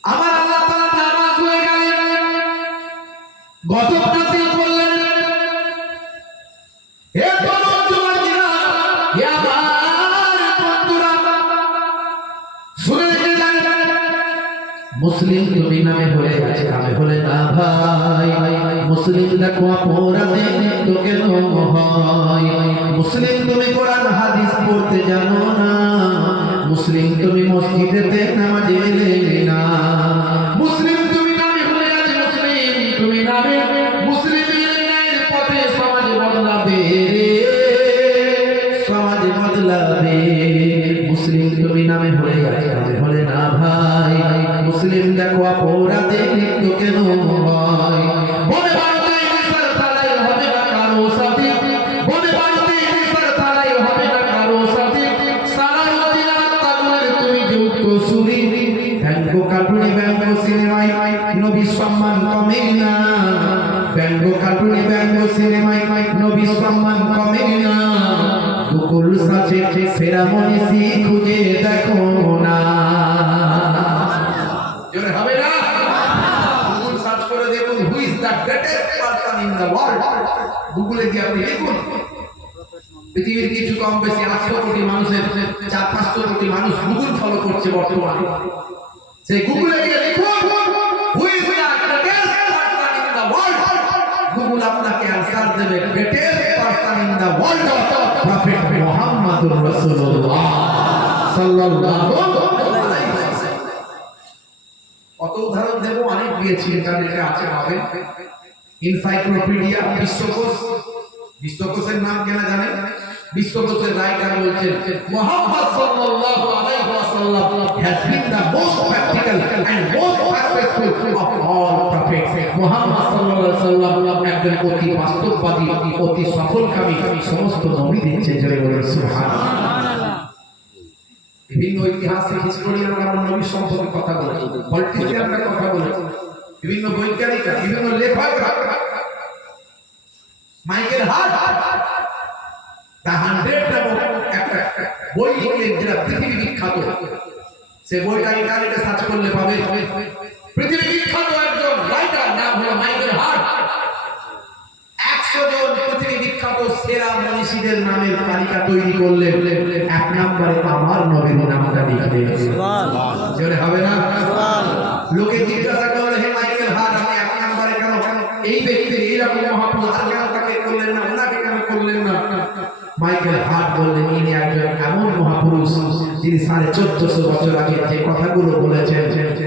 আমার আল্লাহ তাআলা নারাজ হয়ে গেলেন, গজব নাযিল করলেন। হে মুসলিম তুমি নামে হয়ে আছে আমি হলে না ভাই মুসলিম দেখো অপরাধে তো কেন হয় মুসলিম তুমি কোরআন হাদিস পড়তে জানো না মুসলিম তুমি মসজিদেতে নামাজ এলে না মুসলিম তুমি নামে হয়ে আছে মুসলিম তুমি নামে মুসলিমের পথে সমাজ বদলাবে সমাজ বদলাবে মুসলিম তুমি নামে হয়ে আছে আমি হলে না ভাই মুসলিম দেখো অপরাধে লিপ্ত কেন হয় বনে বাড়িতে নিসার তালাই হবে না কারো সাথে বনে বাড়িতে নিসার তালাই হবে না কারো সাথে সারা মদিনা তাগুলের তুমি যুক্ত সুরি ব্যঙ্গ কার্টুনে ব্যঙ্গ সিনেমায় নবী সম্মান কমে না ব্যঙ্গ কার্টুনে ব্যঙ্গ সিনেমায় নবী সম্মান কমে না গুগল সার্চে সেরা মনীষী খুঁজে দেখো না জোরে হবে না গুগল সার্চ করে দেখুন হু is the greatest person in the world গুগলে গিয়ে আপনি লিখুন পৃথিবীর কিছু কম বেশি 800 কোটি মানুষের 400-500 কোটি মানুষ গুগল ফলো করছে বর্তমানে সেই গুগলে গিয়ে লিখুন who is the greatest person in the world Google আপনাকে আনসার দেবে greatest person in the world prophet মুহাম্মদুর রাসূলুল্লাহ সাল্লাল্লাহু আলাইহি ওয়াসাল্লাম কত উদাহরণ দেব অনেক দিয়েছি ইন্টারনেটে আছে পাবেন এনসাইক্লোপিডিয়া বিশ্বকোষ বিশ্বকোষের নাম কেন জানেন বিশ্বকোষের রাইটার বলছেন মুহাম্মদ সাল্লাল্লাহু আলাইহি ওয়াসাল্লাম has been the most practical and most successful of all prophets Muhammad সাল্লাল্লাহু আলাইহি ওয়াসাল্লাম একজন অতি বাস্তববাদী অতি সফলকামী সমস্ত নবীদের চেয়ে বলেন সুবহানাল্লাহ বিভিন্ন ঐতিহাসিক হিস্টোরিয়ানরা নবী সম্পর্কে কথা বলেছেন পলিটিশিয়ানরা কথা বলেছেন বিভিন্ন বৈজ্ঞানিকরা বিভিন্ন লেখকরা মাইকেল হার্ট দ্য 100 নামক একটা বই লিখলেন যেটা পৃথিবী বিখ্যাত সেই বইটা ইন্টারনেটে সার্চ করলে পাবেন পৃথিবী বিখ্যাত একজন রাইটার নাম হলো মাইকেল হার্ট 100 জন পৃথিবী বিখ্যাত সেরা মনীষীদের নামের তালিকা তৈরি করলেন এক নম্বরে আমার নবীর নামটা লিখলেন সুবহানাল্লাহ জোরে হবে না সুবহানাল্লাহ লোকে জিজ্ঞাসা করলে হে মাইকেল হার্ট আপনি এক নম্বরে কেন এই ব্যক্তির এইরকম মহাপুরুষ কেন তাকে করলেন না ওনাকে কেন করলেন না মাইকেল হার্ট বললেন ইনি একজন এমন মহাপুরুষ যিনি 1450 বছর আগে যে কথাগুলো বলেছেন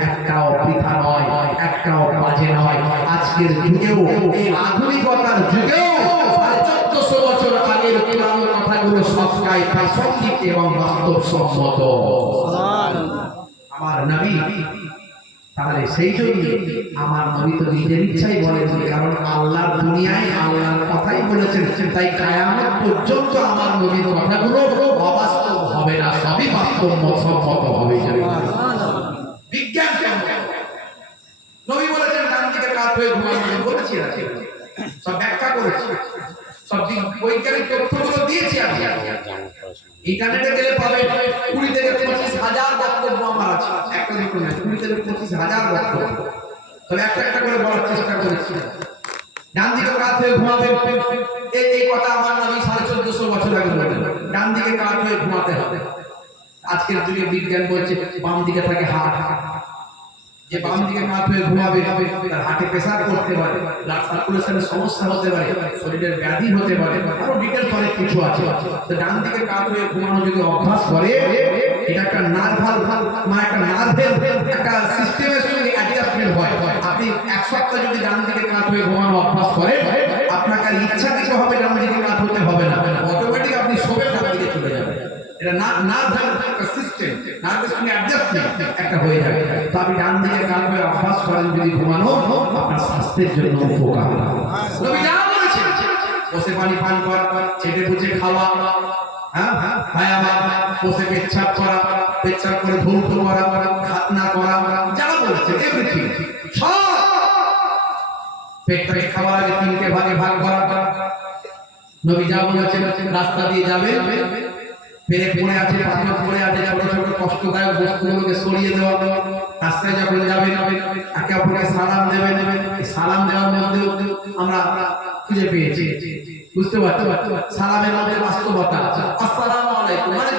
একটাও বৃথা নয় একটাও বাজে নয় আজকের যুগেও এই আধুনিকতার যুগেও 1450 বছর আগের পুরানো কথাগুলো সবটাই প্রাসঙ্গিক এবং বাস্তবসম্মত সুবহানাল্লাহ আমার নবী তাহলে সেই জন্য আমার নবী তো নিজের ইচ্ছাই বলেছেন কারণ আল্লাহর দুনিয়ায় আল্লাহর কথাই বলেছেন তাই কিয়ামত পর্যন্ত আমার নবীর কথাগুলো অবাস্তব হবে না সবই বাস্তবসম্মত হবে বিজ্ঞান নবী বলেছেন ডান দিকে কাত হয়ে ঘুমানো বলেছি সব ব্যাখ্যা করেছি সব বৈজ্ঞানিক তথ্যগুলো দিয়েছি আমি ইন্টারনেটে গেলে পাবেন 20 থেকে 25 হাজার বক্তব্য আমার আছে একটা দুটো না 20 থেকে 25 হাজার বক্তব্য তবে একটা করে বলার চেষ্টা করেছি ডান দিকে কাত হয়ে ঘুমাবেন এই কথা আমার নবী 1450 বছর আগে বলেছেন ডান দিকে কাত হয়ে ঘুমাতে হবে আজকের যুগে বিজ্ঞান বলছে বাম দিকে থাকে হার্ট যে বাম দিকে কাত হয়ে ঘুমাবে তার হার্টে প্রেসার করতে পারে ব্লাড সার্কুলেশনের সমস্যা হতে পারে শরীরের ব্যাধি হতে পারে আরো ডিটেইলস অনেক কিছু আছে তো ডান দিকে কাত হয়ে ঘুমানো যদি অভ্যাস করে এটা একটা নার্ভাল মানে একটা নার্ভের একটা সিস্টেমের সঙ্গে অ্যাডজাস্টমেন্ট হয় আপনি এক সপ্তাহ যদি ডান দিকে কাত হয়ে ঘুমানো অভ্যাস করেন আপনাকে আর ইচ্ছা কিছু হবে ডান দিকে কাত হতে হবে না অটোমেটিক আপনি শোবে ডান দিকে চলে যাবেন এটা নার্ভাল সিস্টেম নার্ভের সঙ্গে অ্যাডজাস্টমেন্ট একটা হয়ে যাবে তো আপনি ডান দিকে কাত হয়ে অভ্যাস করেন যদি ঘুমানো আপনার স্বাস্থ্যের জন্য উপকার নবী যা বলেছেন বসে পানি পান করা চেটে বুঝে খাওয়া হ্যাঁ বসে পেচ্ছাপ করা পেচ্ছাপ করে ধৌত করা খাতনা করা যা বলেছে এভরিথিং সব পেটটাকে খাওয়ার আগে 3টে ভাগে ভাগ করা নবী যা বলেছেন রাস্তা দিয়ে যাবে পেরে পড়ে আছে পাথর পড়ে আছে ছোট ছোট কষ্টদায়ক বস্তুগুলোকে সরিয়ে দেওয়া রাস্তায় যখন যাবেন একে অপরকে সালাম দেবেন সালাম দেওয়ার মধ্যে আমরা খুঁজে পেয়েছি বুঝতে পারছো সালামের মধ্যে বাস্তবতা আছে আসসালামু আলাইকুম মানে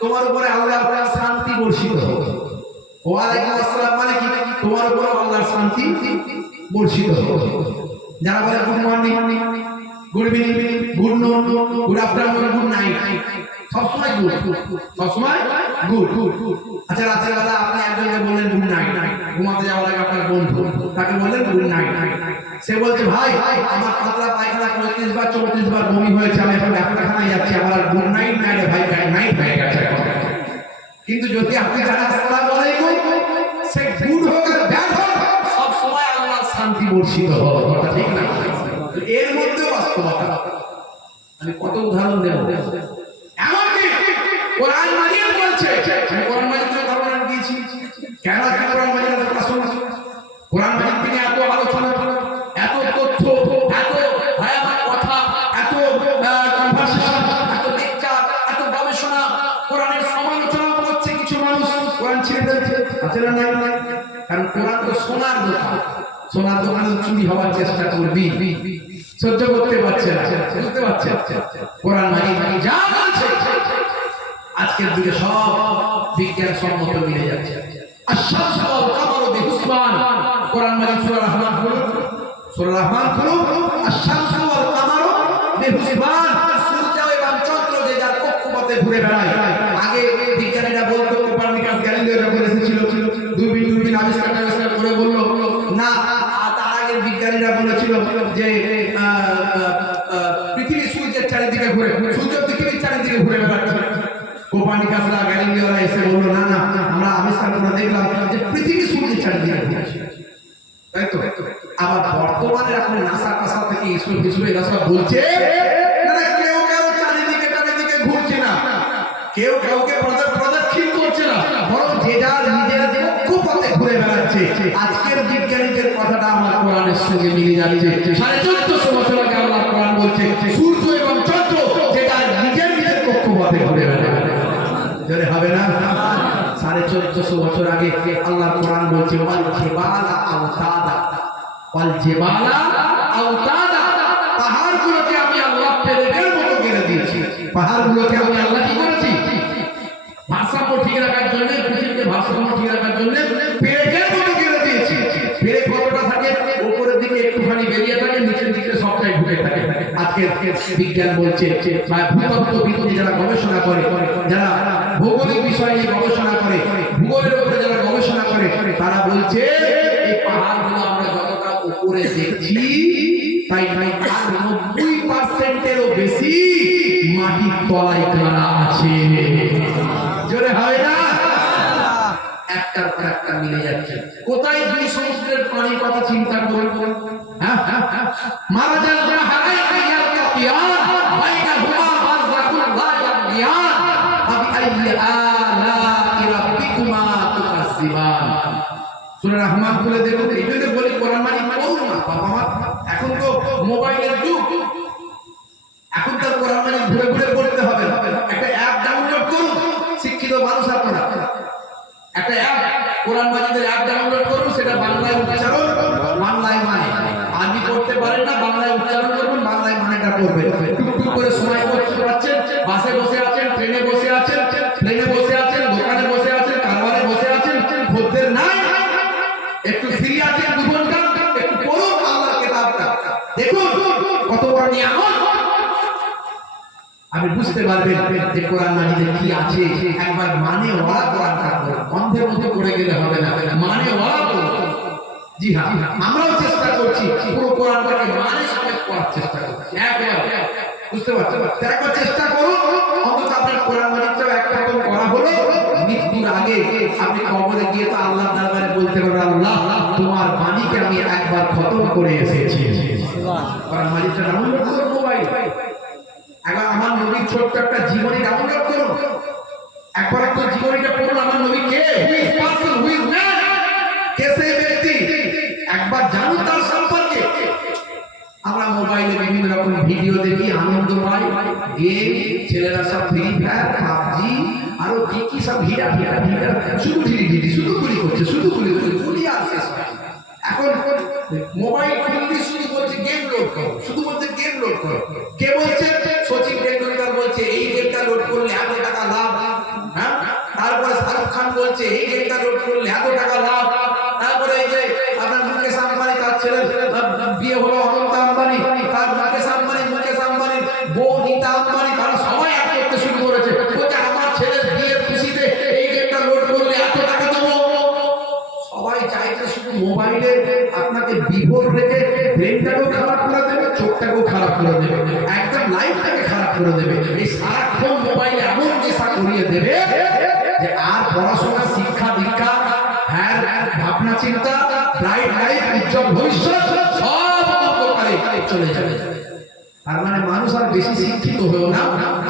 তোমার উপরে আল্লাহর শান্তি বর্ষিত হোক ওয়া আলাইকুম আসসালাম মানে কি তোমার উপর আল্লাহর শান্তি বর্ষিত হোক। যারা বলে good morning, good evening, good নুন, গুড আফটারনুন, গুড নাইট, সবসময় গুড, সবসময় গুড। আচ্ছা রাতের বেলা আপনি একজনকে বললেন গুড নাইট, ঘুমাতে যাওয়ার আগে আপনার বন্ধু, তাকে বললেন গুড নাইট। সে বলছে ভাই আমার পাতলা পায়খানা 35 বার 34 বার বমি হয়েছে, আমি এখন ডাক্তারখানায় যাচ্ছি, আমার গুড নাইট নাইট ভাই ব্যাড নাইট হয়ে গেছে। কিন্তু যদি আপনি জানেন আসসালামু আলাইকুম, সে গুড হোক আর ব্যাড হোক সব সময় আল্লাহর শান্তি বর্ষিত হোক, কথা ঠিক না? এর মধ্যে বাস্তবতা আমি কত উদাহরণ দেব। এমনকি কোরআন মাজিদ বলছে, কোরআন মাজিদের ধারণা দিয়েছি কেন, কোরআন মাজিদের প্রশ্ন, কোরআন মাজিদ থেকে এত আলোচনা, এত তথ্য, এত ভয়াবহ কথা, এত কনভারসেশন, এত লেকচার, এত গবেষণা, কোরআনের সমালোচনা করছে কিছু মানুষ, কোরআন ছেড়ে ফেলছে, আছে না নাই? কারণ কোরআন তো সোনার দোকান, সোনার দোকানে চুরি হওয়ার চেষ্টা করবি, সহ্য করতে পারছে না, বুঝতে পারছে? কোরআন মাজিদ যা বলছে আজকের দিকে সব বিজ্ঞান সম্মত মিলে যাচ্ছে। আশ-শামসু ওয়াল কামারু বিহুসবান, কোরআন মাজিদ সূরা রহমান খুলুন, সূরা রহমান খুলুন। আশ-শামসু ওয়াল কামারু বিহুসবান, সূর্য এবং চন্দ্র যে যার কক্ষপথে ঘুরে বেড়ায়। আগে বিজ্ঞানীরা বলতো, কোপারনিকাস গ্যালিলিও যখন এসেছিল দূরবীন আবিষ্কার করে বললো না, তার আগে বিজ্ঞানীরা বলেছিল যে পৃথিবী সূর্যের চারিদিকে ঘুরে, সূর্য পৃথিবীর চারিদিকে ঘুরে বেড়াচ্ছে। কোপারনিকাসরা গ্যালিলিওরা এসে বললো না না, আমরা আবিষ্কার করে দেখলাম যে পৃথিবী সূর্যের চারিদিকে ঘুরছে, তাই তো? আবার বর্তমানে এখন নাসা কাসা থেকে ইসরো ফিসরো এরা সব বলছে না, কেউ কারো চারিদিকে চারিদিকে ঘুরছে না, কেউ কাউকে প্রদক্ষিণ করছে না, বরং যে যার নিজের কক্ষপথে ঘুরে বেড়াচ্ছে। আজকের বিজ্ঞানীদের কথাটা আমার কোরআনের সঙ্গে মিলে যাচ্ছে। 1450 বছর আগে আল্লাহ কোরআন বলছে সূর্য এবং চন্দ্র যে যার নিজের কক্ষপথে ঘুরে বেড়ায়, জোরে হবে না? 1450 বছর আগে আল্লাহ কোরআন বলছে ওয়াল জিবালা আওতাদা, ওয়াল জিবালা আওতাদা, পাহাড়গুলোকে আমি আল্লাহ পেরেকের মতো গেড়ে দিয়েছি। পাহাড়গুলোকে আমি আল্লাহ কি করেছি? ভারসাম্য ঠিক রাখার জন্য, পৃথিবীতে ভারসাম্য ঠিক রাখার জন্য পেরেকের মতো গেড়ে দিয়েছি। পেরেক কতটা থাকে? উপরের দিকে একটুখানি বেরিয়ে থাকে, নিচের দিকে সবটাই ঢুকে থাকে। আজকে বিজ্ঞান বলছে, ভূতত্ত্ববিদ যারা গবেষণা করে, যারা ভৌগোলিক বিষয় নিয়ে গবেষণা করে, ভূগোলের উপরে যারা গবেষণা করে, তারা বলছে এই পাহাড়গুলো আমরা যতটা উপরে দেখছি তাই 90%-এরও বেশি মাটির তলায় কারা আছে, জোরে হয় না? একটার পর একটা মিলে যাচ্ছে। কোথায় দুই সমুদ্রের পানির কথা চিন্তা করুন, মারা যান হারাই ইয়াল কাতিয়ান বাইনাহুমা বারযাকুন লা ইয়াবগিয়ান ফাবিআইয়ি আলা'i রাব্বিকুমা তুকাজ্জিবান। সূরা রহমান খুলে দেখুন। এই জন্য বলি কোরআন মাজিদ পড়ুন না বাবা মা, এখন তো মোবাইলের যুগ, এখন তো কোরআন মাজিদ ঘুরে ঘুরে পড়তে হবে। একটা অ্যাপ ডাউনলোড করুন, শিক্ষিত মানুষ আপনারা একটা অ্যাপ, কোরআন মাজিদের অ্যাপ ডাউনলোড করুন, সেটা বাংলায় উচ্চারণ, বাংলায় মানে। আরবি পড়তে পারেন না, বাংলায় উচ্চারণ করুন, বাংলায় মানেটা পড়বেন। টুকটুক করে সময় করতে পারছেন, বাসে বসে আছেন, ট্রেনে বসে আছেন, প্লেনে বসে আছেন, দোকানে বসে আছেন, কারবারে বসে আছেন, খদ্দের নাই, একটু ফ্রি আছেন 2 ঘন্টা, একটু পড়ুন আল্লাহর কিতাবটা, দেখুন কত বড় নিয়ামত। আপনি বুঝতে পারবেন যে কোরআন মাজিদে কি আছে। একবার মানে ওয়ালা কোরআনটা পড়ুন, অন্ধের মধ্যে পড়ে গেলে হবে না, মানে ওয়ালা পড়ুন। জি হ্যাঁ, আমরাও চেষ্টা করছি পুরো কোরআনটাকে মানে সমেত পড়ার চেষ্টা করছি। একবার বুঝতে পারছেন, একবার চেষ্টা করুন, অন্তত আপনার কোরআন মাজিদটাও এক খতম করা হলো। মৃত্যুর আগে আপনি কবরে গিয়ে তো আল্লাহর দরবারে বলতে পারবেন, আল্লাহ তোমার বাণীকে আমি একবার খতম করে এসেছি। কোরআন মাজিদটা ডাউনলোড করুন মোবাইল, একবার আমার নবীর ছোট্ট একটা জীবনী ডাউনলোড করুন, একবার একটা জীবনীটা পড়ুন। আমার নবী কে, who is person, who is man, কে সেই ব্যক্তি, একবার জানুন তার সম্পর্কে। আমরা মোবাইলে বিভিন্ন রকম ভিডিও দেখি, আনন্দ পাই, গেম, ছেলেরা সব ফ্রি ফায়ার, পাবজি, আরো কি কি সব ভিড়া ভিড়া ভিড়া, শুধু ভিড়ি, শুধু গুলি করছে, শুধু গুলি করছে, গুলি আর শেষ হয়। এখন মোবাইল খুললে শুধু বলছে গেম লোড করো, শুধু বলছে গেম লোড করো। কে বলছে? সচিন টেন্ডুলকার বলছে এই গেমটা লোড করলে এত টাকা লাভ। হ্যাঁ, তারপরে শাহরুখ খান বলছে এই গেমটা লোড করলে এত টাকা লাভ। তারপরে এই যে আপনার মুকেশ আম্বানি তার ছেলের বিয়ে হলো অনন্ত আম্বানি, তার মুকেশ আম্বানির বউ নীতা আম্বানি, তারা সবাই অ্যাড করতে শুরু করেছে বলছে আমার ছেলের বিয়ের খুশিতে এই গেমটা লোড করলে এত টাকা দেবো। সবাই চাইছে শুধু মোবাইলে আপনাকে বিভোর রেখে ব্রেনটাকেও খারাপ করে দেবে, চোখটাকেও খারাপ করে দেবে, একদম লাইফটাকে খারাপ করে দেবে। এই সারাক্ষণ মোবাইলে এমন নেশা করিয়ে দেবে যে আর পড়াশোনা শিক্ষা দীক্ষা হ্যাঁ ভাবনা চিন্তা ব্রাইট লাইফ উজ্জ্বল ভবিষ্যৎ সব অন্ধকারে চলে যাবে। তার মানে মানুষ আর বেশি শিক্ষিত হয়েও না,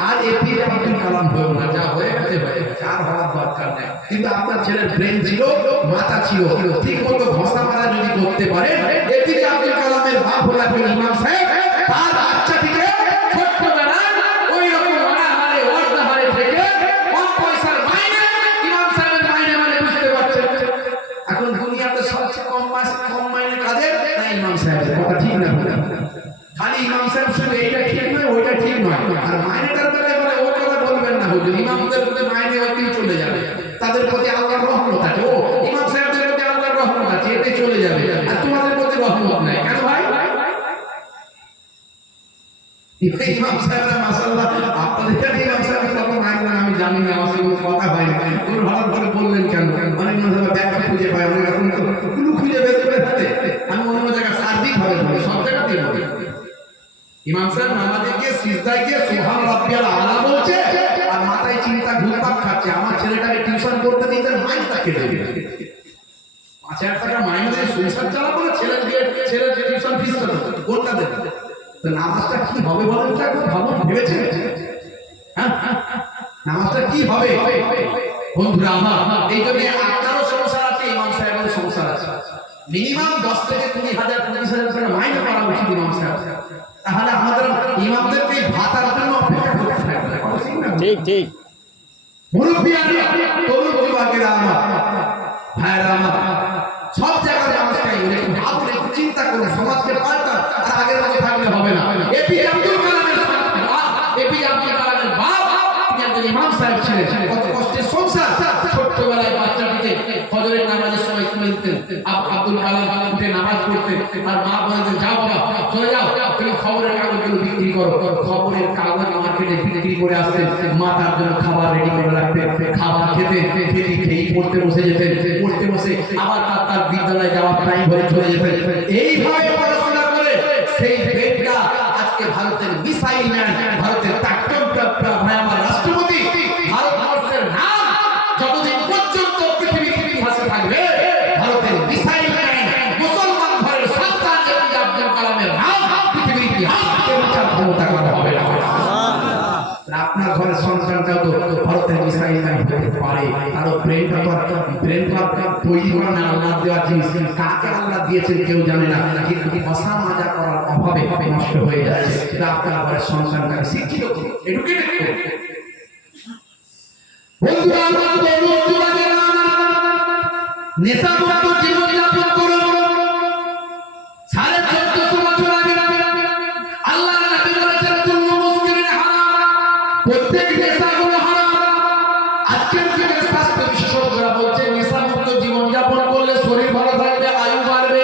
আর এপিজে আব্দুল কালাম হয়েও না, যা হয়ে গেছে হয়ে গেছে, আর হওয়ার দরকার নেই। কিন্তু আপনার ছেলের ব্রেন ছিল, মাথা ছিল, ঠিক মতো ঘষা মারা যদি করতে পারে, এপিজে আব্দুল কালামের বাপ হলো একজন ইমাম সাহেব, তার বাচ্চাটিকে ছোট্টবেলায় ওই রকম অনাহারে অর্ধাহারে থেকে কম পয়সার মাইনে, ইমাম সাহেবের মাইনে মানে বুঝতে পারছেন। এখন দুনিয়াতে সবচেয়ে কম মাইনে কাদের? না ইমাম সাহেবের। কথা ঠিক না? খালি ইমাম সাহেব শুধু এইটা ঠিক নয় ওইটা ঠিক নয়, আর মাইনেটার বেলায় বলে ও কথা বলবেন না, হুজুর ইমামদের প্রতি মাইনে হতেই চলে যাবে, তাদের প্রতি আল্লাহর রহমত আছে, ও ইমাম সাহেবদের প্রতি আল্লাহর রহমত আছে, এতে চলে যাবে, আর তোমাদের প্রতি রহমত নাই কেন ভাই? ইমাম সাহেবরা মাশাআল্লাহ আপনাদের কাছে ইমাম সাহেবের কত মাইনে আমি জানি না, আমার সঙ্গে কথা হয় না, তুমি হঠাৎ করে বললেন কেন? অনেক মানুষ ব্যাখ্যা খুঁজে পায়, অনেক এখন তো কোনো খুঁজে বের করে থাকে। আমি অন্য জায়গায় সার্বিক ভাবে বলি, সব জায়গাতেই বলি ইমাম সাহেব নামাজে গিয়ে সিজদায় গিয়ে সুবহান রাব্বিয়াল আলা বলছে, আর মাথায় চিন্তা ঘুরপাক খাচ্ছে আমার ছেলেটাকে টিউশন করতে দিতে মাইনেটা কেটে দেবে, 5,000 টাকা মাইনে দিয়ে সংসার চালাবো না, ছেলের টিউশন ফিস কোনটা দেবে? তো নামাজটা কি হবে বলেন তো, একবার ভাবুন, ভেবেছেন হ্যাঁ নামাজটা কি হবে? বন্ধুরা আমার, এই জন্য আপনারও সংসার আছে, ইমাম সাহেবেরও সংসার আছে, মিনিমাম 10 থেকে 20,000 25,000 টাকা মাইনে পাওয়া উচিত ইমাম সাহেব। তাহলে আমাদের ইমামদেরকে ভাতার জন্য অপেক্ষা করতে থাকবে। ঠিক ঠিক মুরব্বিয়ানি, তরুণ যুবকেরা আমার, ভাইরা আমার, সব জায়গায় মানুষকে ভাবুন, একটু চিন্তা করুন, সমাজকে পাল্টান, আর আগের মতো থাকলে হবে না। এপিজে আব্দুল কালামের বাপ তিনি একজন ইমাম সাহেব ছিলেন, কত কষ্টের সংসার, ছোট্টবেলায় বাচ্চাটিকে ফজরের নামাজের সময় তুলে দিতেন, আব্দুল কালাম উঠে নামাজ পড়তেন, তার মা বলতেন যাও বাবা চলে যাও, তুমি খবরের কাগজগুলো বিক্রি করো, খবরের কাগজ মার্কেটে বিক্রি করে আসতেন, মা তার জন্য খাবার রেডি করে রাখতেন, খাবার খেতেন, খেয়েই পড়তে বসে যেতেন, পড়তে বসে আবার তার বিদ্যালয়ে যাওয়ার টাইম হয়ে চলে যেতেন। এইভাবে পড়াশোনা করে সেই ব্রেনটা আজকে ভারতের মিসাইল ম্যান, ভারতের প্রাক্তন আমার রাষ্ট্রপতি, ভারতবর্ষের নাম যতদিন পর্যন্ত পৃথিবীর ইতিহাসে থাকবে, ভারতের মিসাইল ম্যান, মুসলমান ঘরের সন্তান এপিজে আব্দুল কালামের নাম পৃথিবীর ইতিহাসে বিচার ক্ষমতা করা হবে না। আপনার ঘরের সন্তানটাও তো ভারতের মিসাইল ম্যান হতে পারে, আরো ব্রেনটা তৈরি করা না আল্লাহ দেওয়া জিনিস, কাকে আল্লাহ দিয়েছেন কেউ জানে না, কিন্তু ভাষা মাজা করার অভাবে নষ্ট হয়ে যাচ্ছে। এটা আপনার ঘরের সন্তানটাকে শিক্ষিত করুন, এডুকেটেড করুন। বন্ধুরা আমার, তরুণ যুবকেরা নেশামুক্ত জীবন যাপন করুন। 1450 বছর আগে আল্লাহর নবী বলেছেন কুল্লু মুসকিরিন হারাম, প্রত্যেক নেশাগুলো হারাম। আজকের যুগের স্বাস্থ্য বিশেষজ্ঞরা বলছে নেশামুক্ত জীবন যাপন করলে শরীর ভালো থাকবে, আয়ু বাড়বে।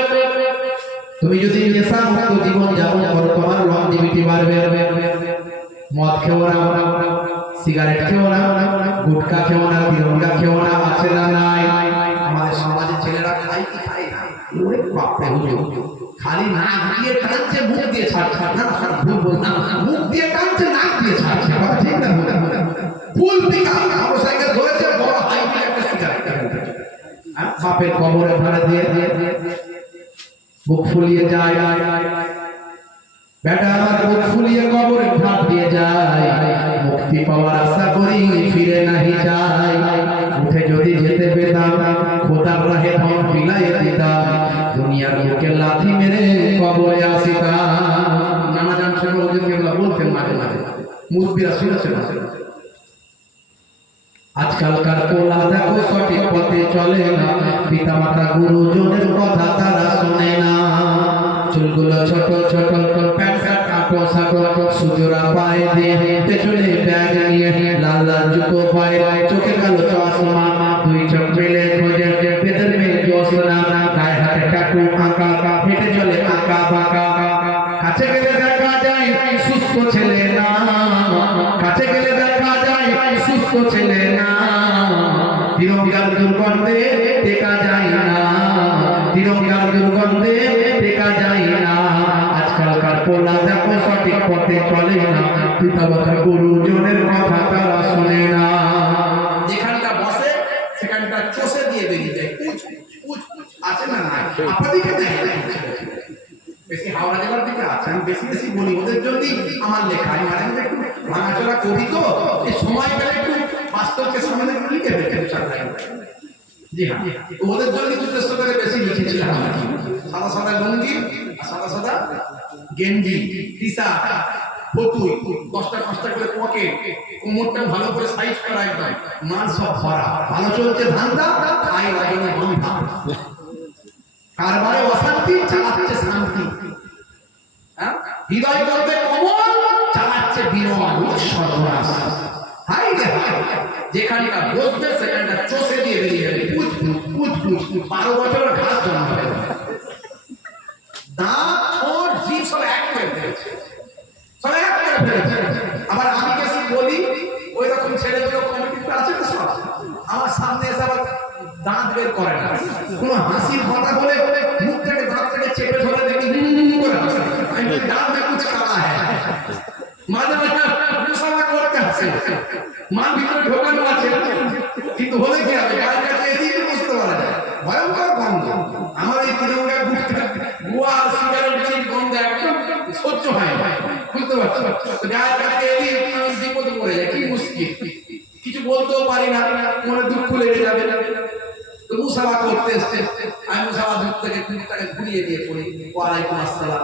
তুমি যদি নেশামুক্ত জীবন যাপন করো তোমার লংজিভিটি বাড়বে। মদ খেও না, সিগারেট খেও না, গুটখা খেও না, তিরঙ্গা খেও না, আছে না নাই? আমাদের সমাজের ছেলেরা খায় কি খায় না, ওরে বাপরে হুজুর, খালি নাক দিয়ে টানছে, মুখ দিয়ে ছাড়ছে না, ভুল বললাম, মুখ দিয়ে টানছে, নাক দিয়ে ছাড়ছে, কথা ঠিক না? ফুল পিকআপ মোটরসাইকেল ধরেছে, বড় হাইটে একটা সিগারেট, বাপের কবরের ধারে দিয়ে বুক ফুলিয়ে যায়, বেটা আমার বুক ফুলিয়ে কবরে ধাপ দিয়ে যায়, মুক্তি পাওয়ার আশা করি ফিরে নাহি যায়। উঠে যদি যেতে পেতাম খোদার রাহে ধন বিলাইয়ে দিতাম, দুনিয়ার বুকে লাথি মেরে কবরে আসিতাম। নানা জান ছোট ওদেরকে বলতেন মাঝে মাঝে, মুরব্বীরা শুনেছেন। আজকালকার পোলা দেখো সঠিক পথে চলে না, পিতা মাতা গুরুজনের কথা তারা শোনে না। চুলগুলো ছোট ছোট, প্যান্ট কাটো সাটো, সুজোরা পায়ে দিয়ে পেছনে ব্যাগ নিয়ে, লাল লাল জুতো পায়ে, চোখে কালো চশমা, দুই চোখ মেলে খোঁজে বেদের মেয়ে জোসনা। বাঁকা, কাছে গেলে দেখা যায় সুস্থ ছেলে না, কাছে গেলে দেখা যায় সুস্থ ছেলে না, তিরঙ্গার দুর্গন্ধে টেকা যায় না, তিরঙ্গার দুর্গন্ধে টেকা যায় না। আজকালকার পোলা দেখো সঠিক পথে চলে না, পিতামাতার গুরুজনের কথা তারা শোনে না। যেখানটা বসে সেখানটা চষে দিয়ে বেরিয়ে যায়, আছে না না আপনাদেরকে বেশি হাওড়া জেলার দিকে আছে, আমি বেশি বেশি বলি ওদের জন্যই আমার লেখা। আমি মাঝে মাঝে একটু ভাঙাচোরা করি তো, এই সময় পেলে একটু বাস্তবকে সামনে লিখে ফেলতে। জি হ্যাঁ, ওদের জন্য যথেষ্ট করে বেশি লিখেছিলাম। সাদা সাদা লুঙ্গি, সাদা সাদা গেঞ্জি, টি শার্ট, ফতুই, 10টা 5টা করে পকেট, কোমরটা ভালো করে সাইজ করা, একদম মাল সব ভরা, ভালো চলছে ধান্দা, খাই লাগে না বন্ধা, কারবারে অশান্তি, চালাচ্ছে শান্তি। হৃদয় করবে কমল, চালাচ্ছে বিনয়, সর্বনাশ। হাই রে হাই, যেখানটা বসবে সেখানটা চষে দিয়ে বেরিয়ে যাবে, পুচ পুচ পুচ পুচ। 12 বছরের ঘাস জন্মাবে, দাঁত ঠোঁট জিভ সব এক করে ফেলেছে, সব এক করে ফেলেছে। আবার আমি বেশি বলি, ওই রকম ছেলেগুলো কমিটিতে আছে না সব, আমার সামনে এসে আবার দাঁত বের করে না, কোনো হাসির কথা বলে মুখ থেকে দাঁত থেকে চেপে ধরে দেখি করে হাসে। আমি দাঁত में कुछ काला है, মাঝে মাঝে মুসাফা করতে আসে, মান ভিতরে ঢোকানো আছে, কিন্তু হলে কি হবে, গায়ের কাছে এদিকে বুঝতে পারা যায়, ভয়ঙ্কর গন্ধ। আমার এই তিরঙ্গা গুয়া সিগারেট গন্ধ একদম সহ্য হয় না, বুঝতে পারছো? গায়ের কাছে এদিকে বিপদে পড়ে যায়, কি মুশকিল, কিছু বলতেও পারি না, মনে দুঃখ লেগে যাবে। তো মুসাফা করতে এসছে, আমি মুসাফা দূর থেকে কুকুরটাকে ঘুরিয়ে দিয়ে পড়ি, ওয়ালাইকুম আসসালাম।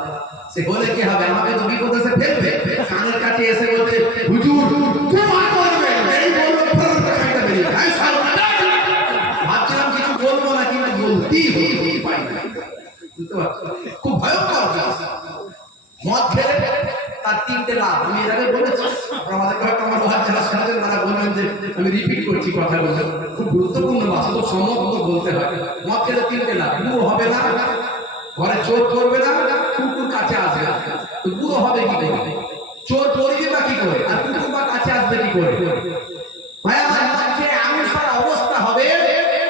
সে বলে কি হবে, আমাকে তো বিপদে সে ফেলবে, কানের কাছে এসে বলছে হুজুর ক্ষমা করবেন, এই বললো ফেরতটা বেরিয়ে যায়। ভাবছিলাম কিছু বলবো না, কিন্তু বলতেই হলো, পাই না, বুঝতে পারছো? খুব ভয়ঙ্কর কাজ। মদ খেলে তার 3টে লাভ, আমি এর আগে বলেছি, আমাদের কয়েকটা আমার ভাই যারা শুনছেন তারা বলবেন যে আমি রিপিট করছি কথাগুলো, খুব গুরুত্বপূর্ণ, বাস্তব সম্মত বলতে হয়। মদ খেলে 3টে লাভ, বুড়ো হবে না, ঘরে চোর করবে না, কুকুর কাছে আসবে। তো বুড়ো হবে কি করে, চোর পড়বে বা কি করে, আর কুকুর বা কাছে আসবে কি করে? ভাইয়া যে আনুসার অবস্থা হবে,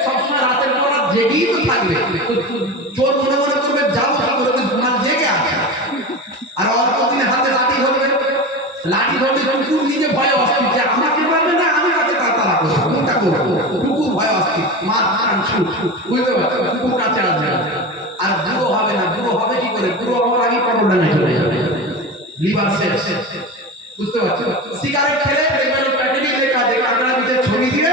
সবসময় রাতের পর রাত জেগেই তো থাকবে। চোর মনে মনে করবে যাবো কি করে, ঘুমান জেগে আছে। আর অল্প দিনে হাতে লাঠি ধরবে, লাঠি ধরলে কুকুর নিজে ভয়ে অস্থির, যে আমাকে মারবে না, আমি কাছে তাড়াতাড়া করবো, কোনটা করবো, কুকুর ভয়ে অস্থির, মার মার ছুট, বুঝতে পারছো? কুকুর কাছে আসবে। আর বুড়ো হবে না, বুড়ো হবে কি করে, বুড়ো হওয়ার আগে কবরডাঙ্গায় চলে যাবে, লিভার শেষ, বুঝতে পারছো? সিগারেট খেলে দেখবেন প্যাকেটে লেখা আছে, কাঁকড়া পিঠে ছবি দিয়ে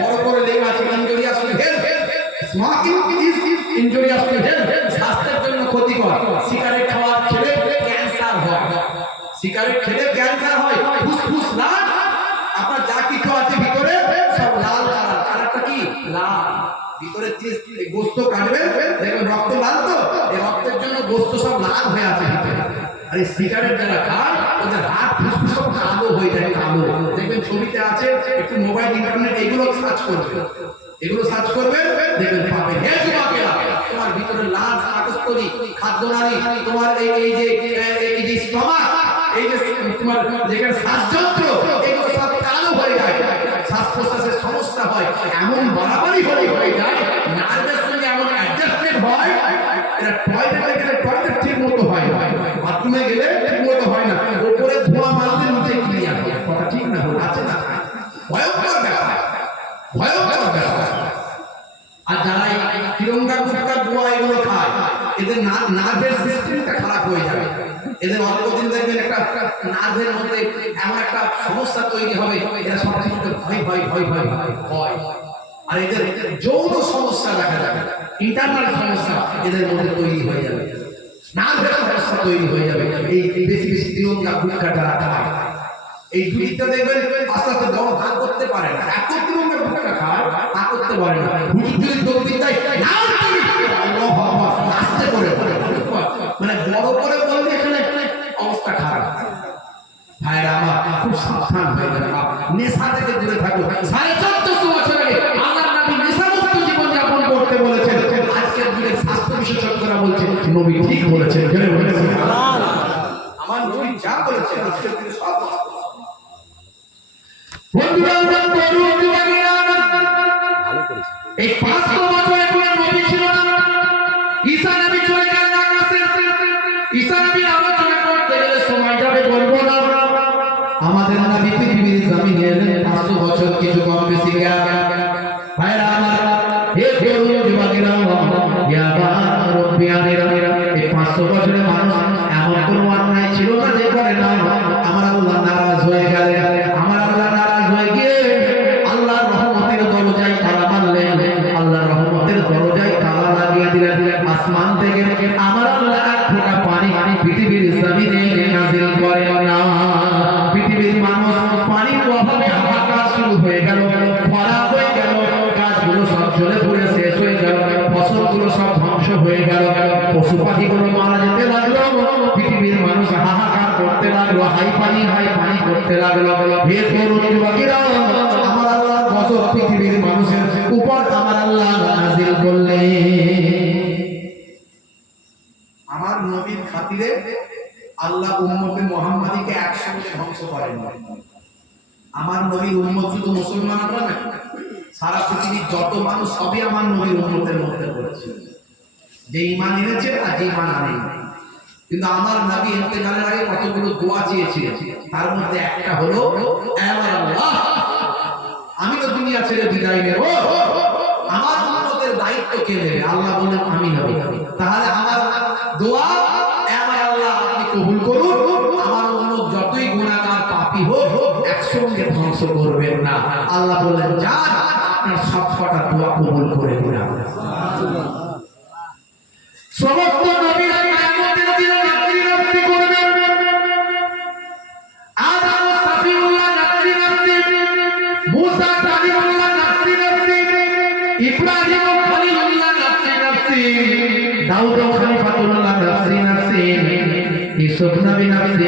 বড় করে লেখা আছে injurious to health, smoking is injurious to health, স্বাস্থ্যের জন্য ক্ষতিকর। সিগারেট খাওয়ার খেলে ক্যান্সার হয়, সিগারেট খেলে ক্যান্সার হয়, ফুসফুস লাল, আপনার যা কিছু আছে ভিতরে সব লাল কালার, কালারটা কি লাল, ভিতরে গোস্ত কাটবেন দেখবেন রক্ত লাল, তো এই রক্তের জন্য গোস্ত সব লাল হয়ে আছে ভিতরে। আর এই সিগারেট যারা খায় ওদের হাত ফুসফুস সব কালো হয়ে যায়, কালো, দেখবেন ছবিতে আছে, একটু মোবাইল ইন্টারনেট এগুলো সার্চ করবে, এগুলো সার্চ করবে দেখবেন পাবেন। হে যুবকেরা, তোমার ভিতরে লাল পাকস্থলী, খাদ্যনালী, তোমার এই যে স্টমাক, এই যে তোমার যেখানে শ্বাসযন্ত্র, এগুলো সব কালো হয়ে যায়, শ্বাস প্রশ্বাসের সমস্যা হয়, এমন বাড়াবাড়ি হয়ে যায়, নার্ভের সঙ্গে এমন অ্যাডজাস্টেড হয়, এটা টয়লেটে গেলে টয়লেট ঠিক মতো হয় না, বাথরুমে গেলে ঠিক মতো হয় না, উপরে ধোঁয়া মারলে নিচে ক্লিয়ার হয়, কথা ঠিক না আছে না? ভয়ঙ্কর ব্যাপার, ভয়ঙ্কর ব্যাপার। আর যারা এই তিরঙ্গা গুটকা গোয়া এগুলো খায়, এদের নার্ভের সিস্টেমটা খারাপ হয়ে যাবে, এদের অল্পদিন দেখবেন একটা নার্ভের মধ্যে এমন একটা সমস্যা তৈরি হবে, এরা সবসময় ভয় ভয় ভয় ভয় ভয়। আর এদের যৌন সমস্যা দেখা যাবে, ইন্টারনাল সমস্যা এদের মধ্যে তৈরি হয়ে যাবে, নার্ভের সমস্যা তৈরি হয়ে যাবে। এই বেশি বেশি তিরঙ্গা গুটকা যারা খায়, এই দুইটা দেখবেন আস্তে আস্তে বড় ভাগ করতে পারে না, এত তিরঙ্গা গুটকা খায় তা করতে পারে না। হুজুর যদি দৌড়তে যায় আস্তে করে, মানে বড় করে বললে এখানে অবস্থা খারাপ। ভাইরা আমার খুব সাবধান হয়ে যাবে, নেশা থেকে দূরে থাকুন। 1450 বছর আগে আল্লাহর নবী নেশামুক্ত জীবন যাপন করতে বলেছেন, আজকে আজকের যুগের স্বাস্থ্য বিশেষজ্ঞরা বলছে নবী ঠিক বলেছেন। আমার নবী যা বলেছেন আজকের যুগে সব বন্ধুরা আমার তরুণ যুবকেরা এই 500 বছরের কোনো নবী ছিল না। ঈসা নবী চলে গেলেন আকাশে। ঈসা নবীর আলোচনা করতে গেলে সময় যাবে বলবো না। আমাদের নবী পৃথিবীর জমিনে এলেন 500 বছর কিছু কম বেশি গেল। ভাইরা আমার, হে তরুণ যুবকেরা, ইয়া রব্বিয়ানেরা, এই 500 বছরের মানুষ এমন কোনো অন্যায় ছিল না যে করে না। আমার আল্লাহ নারাজ হয়ে গেলেন। আমার আল্লাহ নারাজ হয়ে গিয়ে আল্লাহর রহমতের দরজায় তালা মারলেন। আল্লাহর রহমতের দরজায় তালা লাগিয়ে দিলেন। আসমান থেকে আমার আল্লাহ এক ফোঁটা পানি পৃথিবীর জমিনে নাযিল করেন না। পৃথিবীর মানুষ পানির অভাবে হাহাকার শুরু হয়ে গেল, খরা হয়ে গেল, গাছগুলো সব জ্বলে পুড়ে শেষ হয়ে গেল, ফসলগুলো সব ধ্বংস হয়ে গেল, পশু পাখিগুলো মারা যেতে লাগলো। পৃথিবীর মানুষ হাহাকার করতে লাগলো, হাই পানি করতে লাগলো। হে তরুণ যুবকেরা, আমার আল্লাহ গজব পৃথিবীর মানুষের উপর আমার আল্লাহ নাযিল করলেন। আমার নবীর খাতিরে আল্লাহ উম্মতে মুহাম্মাদীকে একসঙ্গে ধ্বংস করেন। আমার নবীর উম্মত শুধু মুসলমানরা না, সারা পৃথিবীর যত মানুষ সবই আমার নবীর উম্মতের মধ্যে পড়েছে, যে ঈমান এনেছে আর যে ঈমান আনেনি। কিন্তু আমার নবী ইন্তেকালের আগে কতগুলো দোয়া চেয়েছিলেন, তার মধ্যে একটা হলো, আমার আল্লাহ, আমি তো দুনিয়া ছেড়ে বিদায় নেব, আমার উম্মতের দায়িত্ব কে নেবে? আল্লাহ বললেন আমি নবী। তাহলে আমার দোয়া, আমার আল্লাহ আপনি কবুল করুন। আমার উম্মত যতই গুনাহগার পাপী হোক একসঙ্গে ধ্বংস করবেন না। আল্লাহ বললেন যান, আপনার সব কটা দোয়া কবুল করে দিলাম। সমস্ত নবীরা কিয়ামতের দিনে নাফসি করবেন। আদম সাফিউল্লাহ নাফসি, মুসা কালিমুল্লাহ নাফসি, ইব্রাহিম খলিলুল্লাহ নাফসি, দাউদ খলিফাতুল্লাহ নাফসি, ইউসুফ নবী নাফসি,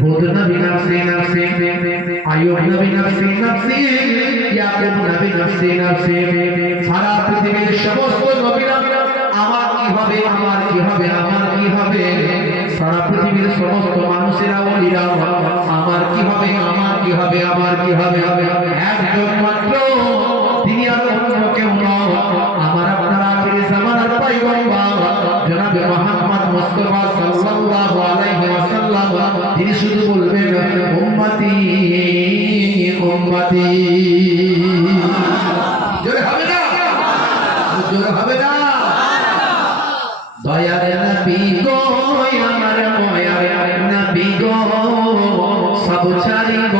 হুদ নবী নাফসি, আইয়ুব নবী নাফসি, ইয়াকুব নবী নাফসি। সারা পৃথিবীর সমস্ত নবীরা আমার কি হবে, আমার কি হবে, আমার কি হবে। সারা পৃথিবীর সমস্ত মানুষেরা ওলিরা আমার কি হবে, আমার কি হবে, আমার কি হবে। একজন মাত্র, তিনি আর অন্য কেউ নয়, আমার আপনার আখির জামানার পয়গম্বর জনাবে মুহাম্মদ মুস্তাফা সাল্লাল্লাহু আলাইহি ওয়াসাল্লাম। তিনি শুধু বলবেন উম্মতি উম্মতি। জোরে হবে না? জোরে হবে না? দয়ার নবী গো, আমার ময়ার নবী গো, সব ছাড়িব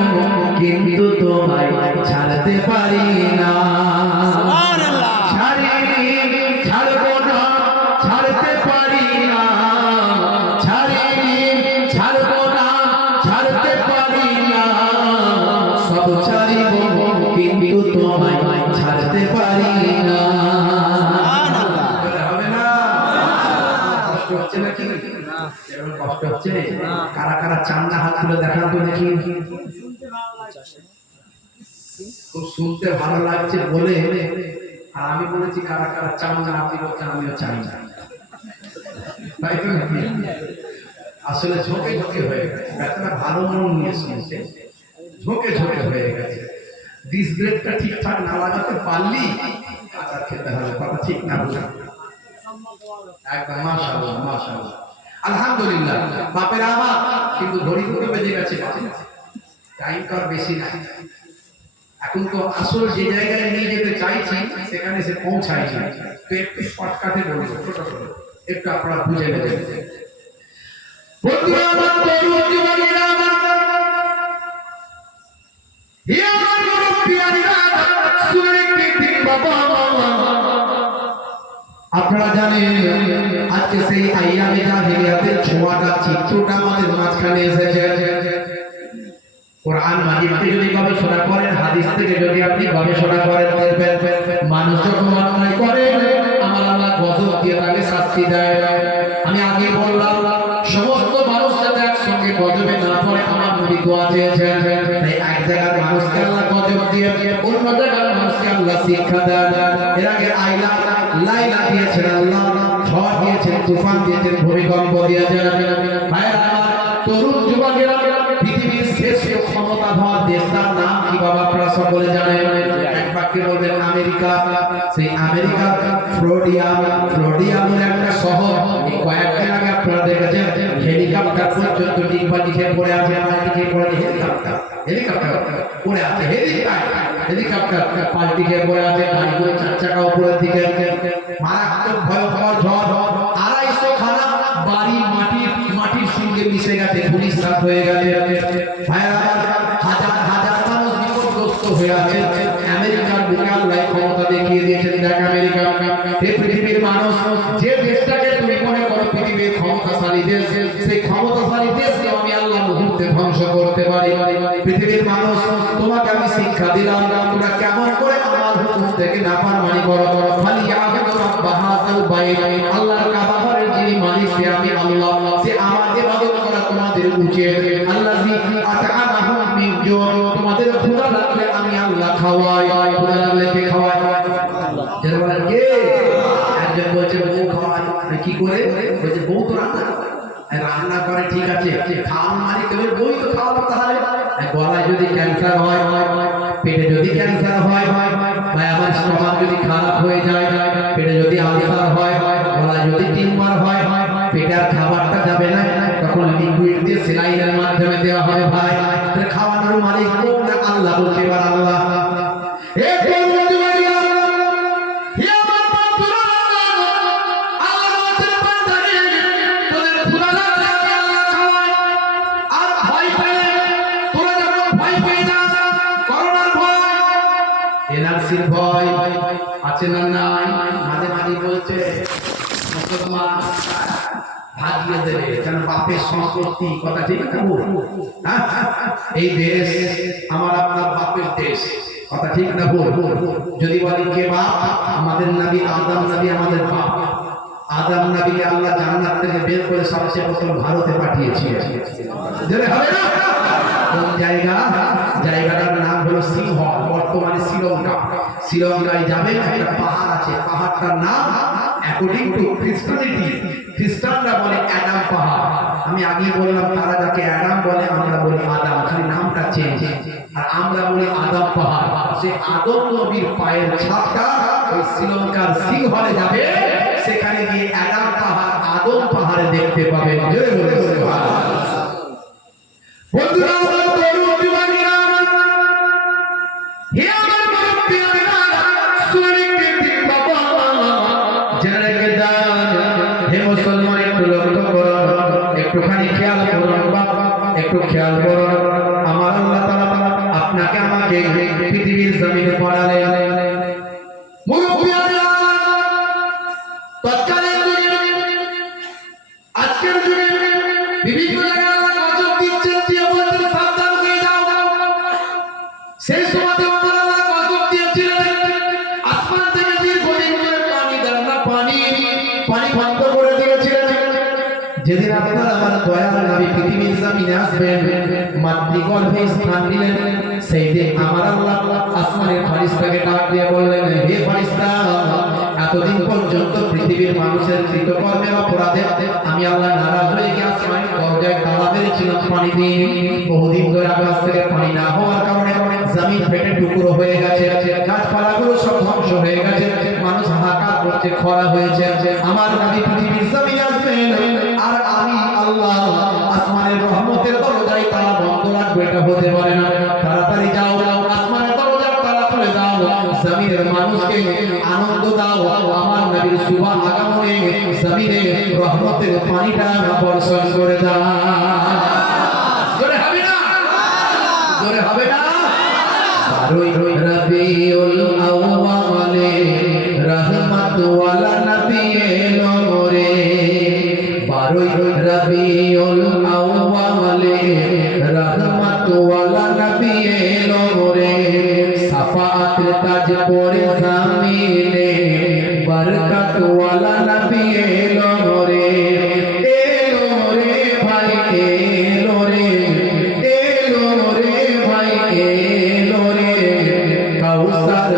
কিন্তু তোমায় ছাড়তে পারি না। ছাড়বো না, ছাড়তে পারি না, ছাড়বো না, ছাড়তে পারি না। সব ছাড়িব কিন্তু তোমায় ছাড়তে পারি না। কষ্ট হচ্ছে? কারা কারা চান না হাত তুলে দেখান তো দেখি। খুব শুনতে ভালো লাগছে বলে, আর আমি বলেছি কারা কারা চান না, আপনি বলছেন আমিও চাই না, তাই তো নাকি? আসলে ঝোঁকে ঝোঁকে হয়ে গেছে, একটা ভালো মন নিয়ে শুনছে, ঝোঁকে ঝোঁকে হয়ে গেছে। ডিস ব্রেকটা ঠিকঠাক না লাগাতে পারলি আচার খেতে হবে, কথা ঠিক না বলে একদম। মাশাআল্লাহ মাশাআল্লাহ, আলহামদুলিল্লাহ। বাপেরা আমার, কিন্তু ঘড়ি দুটো বেজে গেছে, টাইম তো আর বেশি নাই। এখন তো আসল যে জায়গায় নিয়ে যেতে চাইছি সেখানে সে পৌঁছায় না। তো একটু শর্টকাটে বলবো, একটু আপনারা বুঝে নেবেন। বন্ধুরা আমার, তরুণ যুবকেরা আমার, হে আমার মুরব্বিয়ারা, শুনে দিন বাবা, আপনারা জানেন আজকে সেই আইয়ামে জাহিলিয়াতের ছোঁয়াটা, চিত্রটা আমাদের মাঝখানে এসেছে। কোরআন মাজিদকে যদি গবেষণা করেন, হাদিস থেকে যদি আপনি গবেষণা করেন, দেখবেন মানুষ যখন অন্যায় করে আমার আল্লাহ গজব দিয়ে তাকে শাস্তি দেয়। আমি আগে বললাম সমস্ত মানুষ যাতে একসঙ্গে গজবে না পড়ে আমার নবী দোয়া চেয়েছেন। তাই এক জায়গার মানুষকে আল্লাহ গজব দিয়ে অন্য জায়গার মানুষ মানুষকে আল্লাহ শিক্ষা দেন। এর আগে আইলা লাইলা দিয়েছেন আল্লাহ, ঝড় দিয়েছেন, তুফান দিয়েছেন, ভূমিকম্প দিয়েছেন। ভাইরা আমার, তরুণ যুবকেরা, পৃথিবীর শ্রেষ্ঠ ক্ষমতাধর দেশটার নাম কি বাবা আপনারা সকলে জানেন? এক বাক্যে বলবেন আমেরিকা। সেই আমেরিকা ফ্লোরিডা বলে একটা শহর। এই কয়েকদিন আগে আপনারা দেখেছেন হেলিকপ্টার পর্যন্ত ডিগবাজি খেয়ে পড়ে আছে। হেলিকপ্টার পড়ে আছে, হেলিকপ্টার পাল্টি খেয়ে পড়ে আছে, গাড়িগুলো চার চাকা উপরের দিকে। মারাত্মক ভয়ঙ্কর ঝড়, 250 খানা বাড়ি মাটির সঙ্গে মিশে গেছে, পুলিশ সাফ হয়ে গেছে। ভাইরা, হাজার হাজার মানুষ বিপদগ্রস্ত হয়ে আছে। আমেরিকার বুকে আল্লাহ ক্ষমতা দেখিয়ে দিয়েছেন। দেখ আমেরিকা, হে পৃথিবীর মানুষ, যে দেশটাকে তুমি মনে করো পৃথিবীর ক্ষমতাশালী দেশ, সেই ক্ষমতাশালী দেশকে আমি আল্লাহ মুহূর্তে ধ্বংস করতে পারি। পৃথিবীর মানুষ, তোমাকে আমি শিক্ষা দিলাম, তোমরা কেমন করে আমার হুকুম থেকে নাফরমানি করো। আল্লাহর কাবা ঘরের যিনি মালিক সে আমি আল্লাহ, সে আমার ইবাদত করা তোমাদের উচিত। আল্লাযী আত'আমাহুম মিন জু', তোমাদের ক্ষুধা লাগলে আমি আল্লাহ খাওয়াই। ক্ষুধা লাগলে কে খাওয়ায়? যারা বলেন কে? একজন বলছে বউ খাওয়ায়। কি করে? বলছে বউ তো রান্না করে, ঠিক আছে, খাওয়ানো মানে তুমি বই তো খাওয়াবো। তাহলে গলায় যদি ক্যান্সার হয়, পেটে যদি ক্যান্সার হয়, ভাই আমার স্টমাক যদি খারাপ হয়ে যায়, পেটে যদি আলসার হয়, গলায় যদি টিউমার হয়, পেটে আর খাবারটা যাবে না, তখন লিকুইড দিয়ে সেলাইনের মাধ্যমে দেওয়া হবে। ভাই খাওয়ানোর মালিক না আল্লাহ? বলতে এবার আল্লাহ। এনআরসির ভয় আছে না নাই? মাঝে মাঝে বলছে মুসলমান ভাগিয়ে দেবে, যেন বাপের সম্পত্তি। কথা ঠিক না? এই দেশ আমার আপনার বাপের দেশ। কথা ঠিক না? বল। যদি বলি কে বাপ? আমাদের নবী আদম নবী আমাদের বাপ। আদম নবীকে আল্লাহ জান্নাত থেকে বের করে সবচেয়ে প্রথম ভারতে পাঠিয়েছিলেন। জোরে হবে না? কোন জায়গা? জায়গাটার নাম হলো সিংহল, বর্তমানে শ্রীলঙ্কা। শ্রীলঙ্কায় যাবেন, একটা পাহাড় আছে, পাহাড়টার নাম অ্যাকর্ডিং টু ক্রিশ্চিয়ানিটি, খ্রিস্টানরা বলে অ্যাডাম পাহাড়। আমি আগে বললাম তারা যাকে অ্যাডাম বলে, আমরা বলি আদম, খালি নামটা চেঞ্জ। আর আমরা বলি আদম পাহাড়। সে আদম নবীর পায়ের ছাপটা ওই শ্রীলঙ্কার সিংহলে যাবে, সেখানে গিয়ে অ্যাডাম পাহাড় আদম পাহাড়ে দেখতে পাবেন। জোরে বলে সুবহানাল্লাহ। বন্ধুরা, একটুখানি খেয়াল করুন বাবা, একটু খেয়াল করুন। আমার আল্লাহ তাআলা আপনাকে আমাকে পৃথিবীর জমিনে পাঠালেন। তৎকালীন যুগে, আজকের যুগে বিভিন্ন জায়গায় আল্লাহ গজব দিচ্ছেন, দিয়ে বলছেন সাবধান হয়ে যাও। সেই সময় আমার আল্লাহ গজব দিয়েছিলেন, আসমান থেকে দীর্ঘদিন ধরে পানি দেন না, পানি বন্ধ করে দিয়েছিলেন। যেদিন আপনার আমার দয়াল নবী পৃথিবীর জমিনে আসবেন, মাতৃগর্ভে স্থান নিলেন, সেই দিন আমার আল্লাহ আসমানের ফেরেশতাকে ডাক দিয়ে বললেন, হে ফেরেশতা, এতদিন পর্যন্ত পৃথিবীর মানুষের কৃতকর্মের অপরাধে আমি আল্লাহ নারাজ হয়ে গিয়ে আসমানের দরজায় তালা মেরেছিলাম পানি দিয়ে। বহুদিন ধরে আকাশ থেকে পানি না হওয়ার কারণে জমিন ফেটে টুকরো হয়ে গেছে, গাছপালাগুলো সব ধ্বংস হয়ে গেছে, মানুষ হাহাকার করছে, খরা হয়েছে। আমার নবী পৃথিবীর জমিনে আসবেন, আর আমি আল্লাহ আসমানের রহমতের দরজায় তালা বন্ধ রাখবো, এটা হতে পারে না। তাড়াতাড়ি যাও, আসমানের দরজার তালা খুলে দাও, জমিনের মানুষকে আনন্দ দাও, আমার নবীর শুভ আগমনে জমিনে রহমতের পানিটা বর্ষণ করে দাও। জোরে হবে না? জোরে হবে না? রবিউল আউয়ালে রহমত ওয়ালা নবী এলো রে। 12 রবিউল আউয়ালে রহমত ওয়ালা নবী এলো রে। সাফাত তাজ পরে জামিনে বরকত ওয়ালা নবী এলো রে। এলো রে ভাই, এলো রে, এলো রে ভাই, এলো রে। কাউসার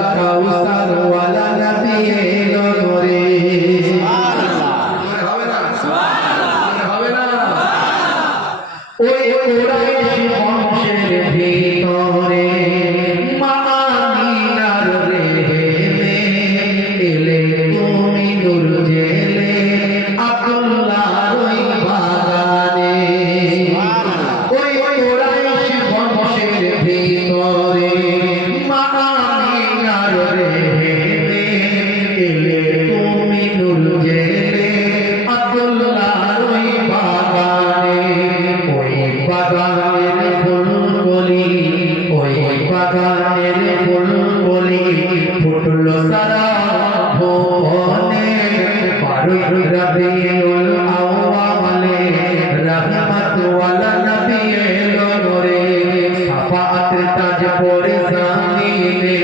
পড়ে জামিনে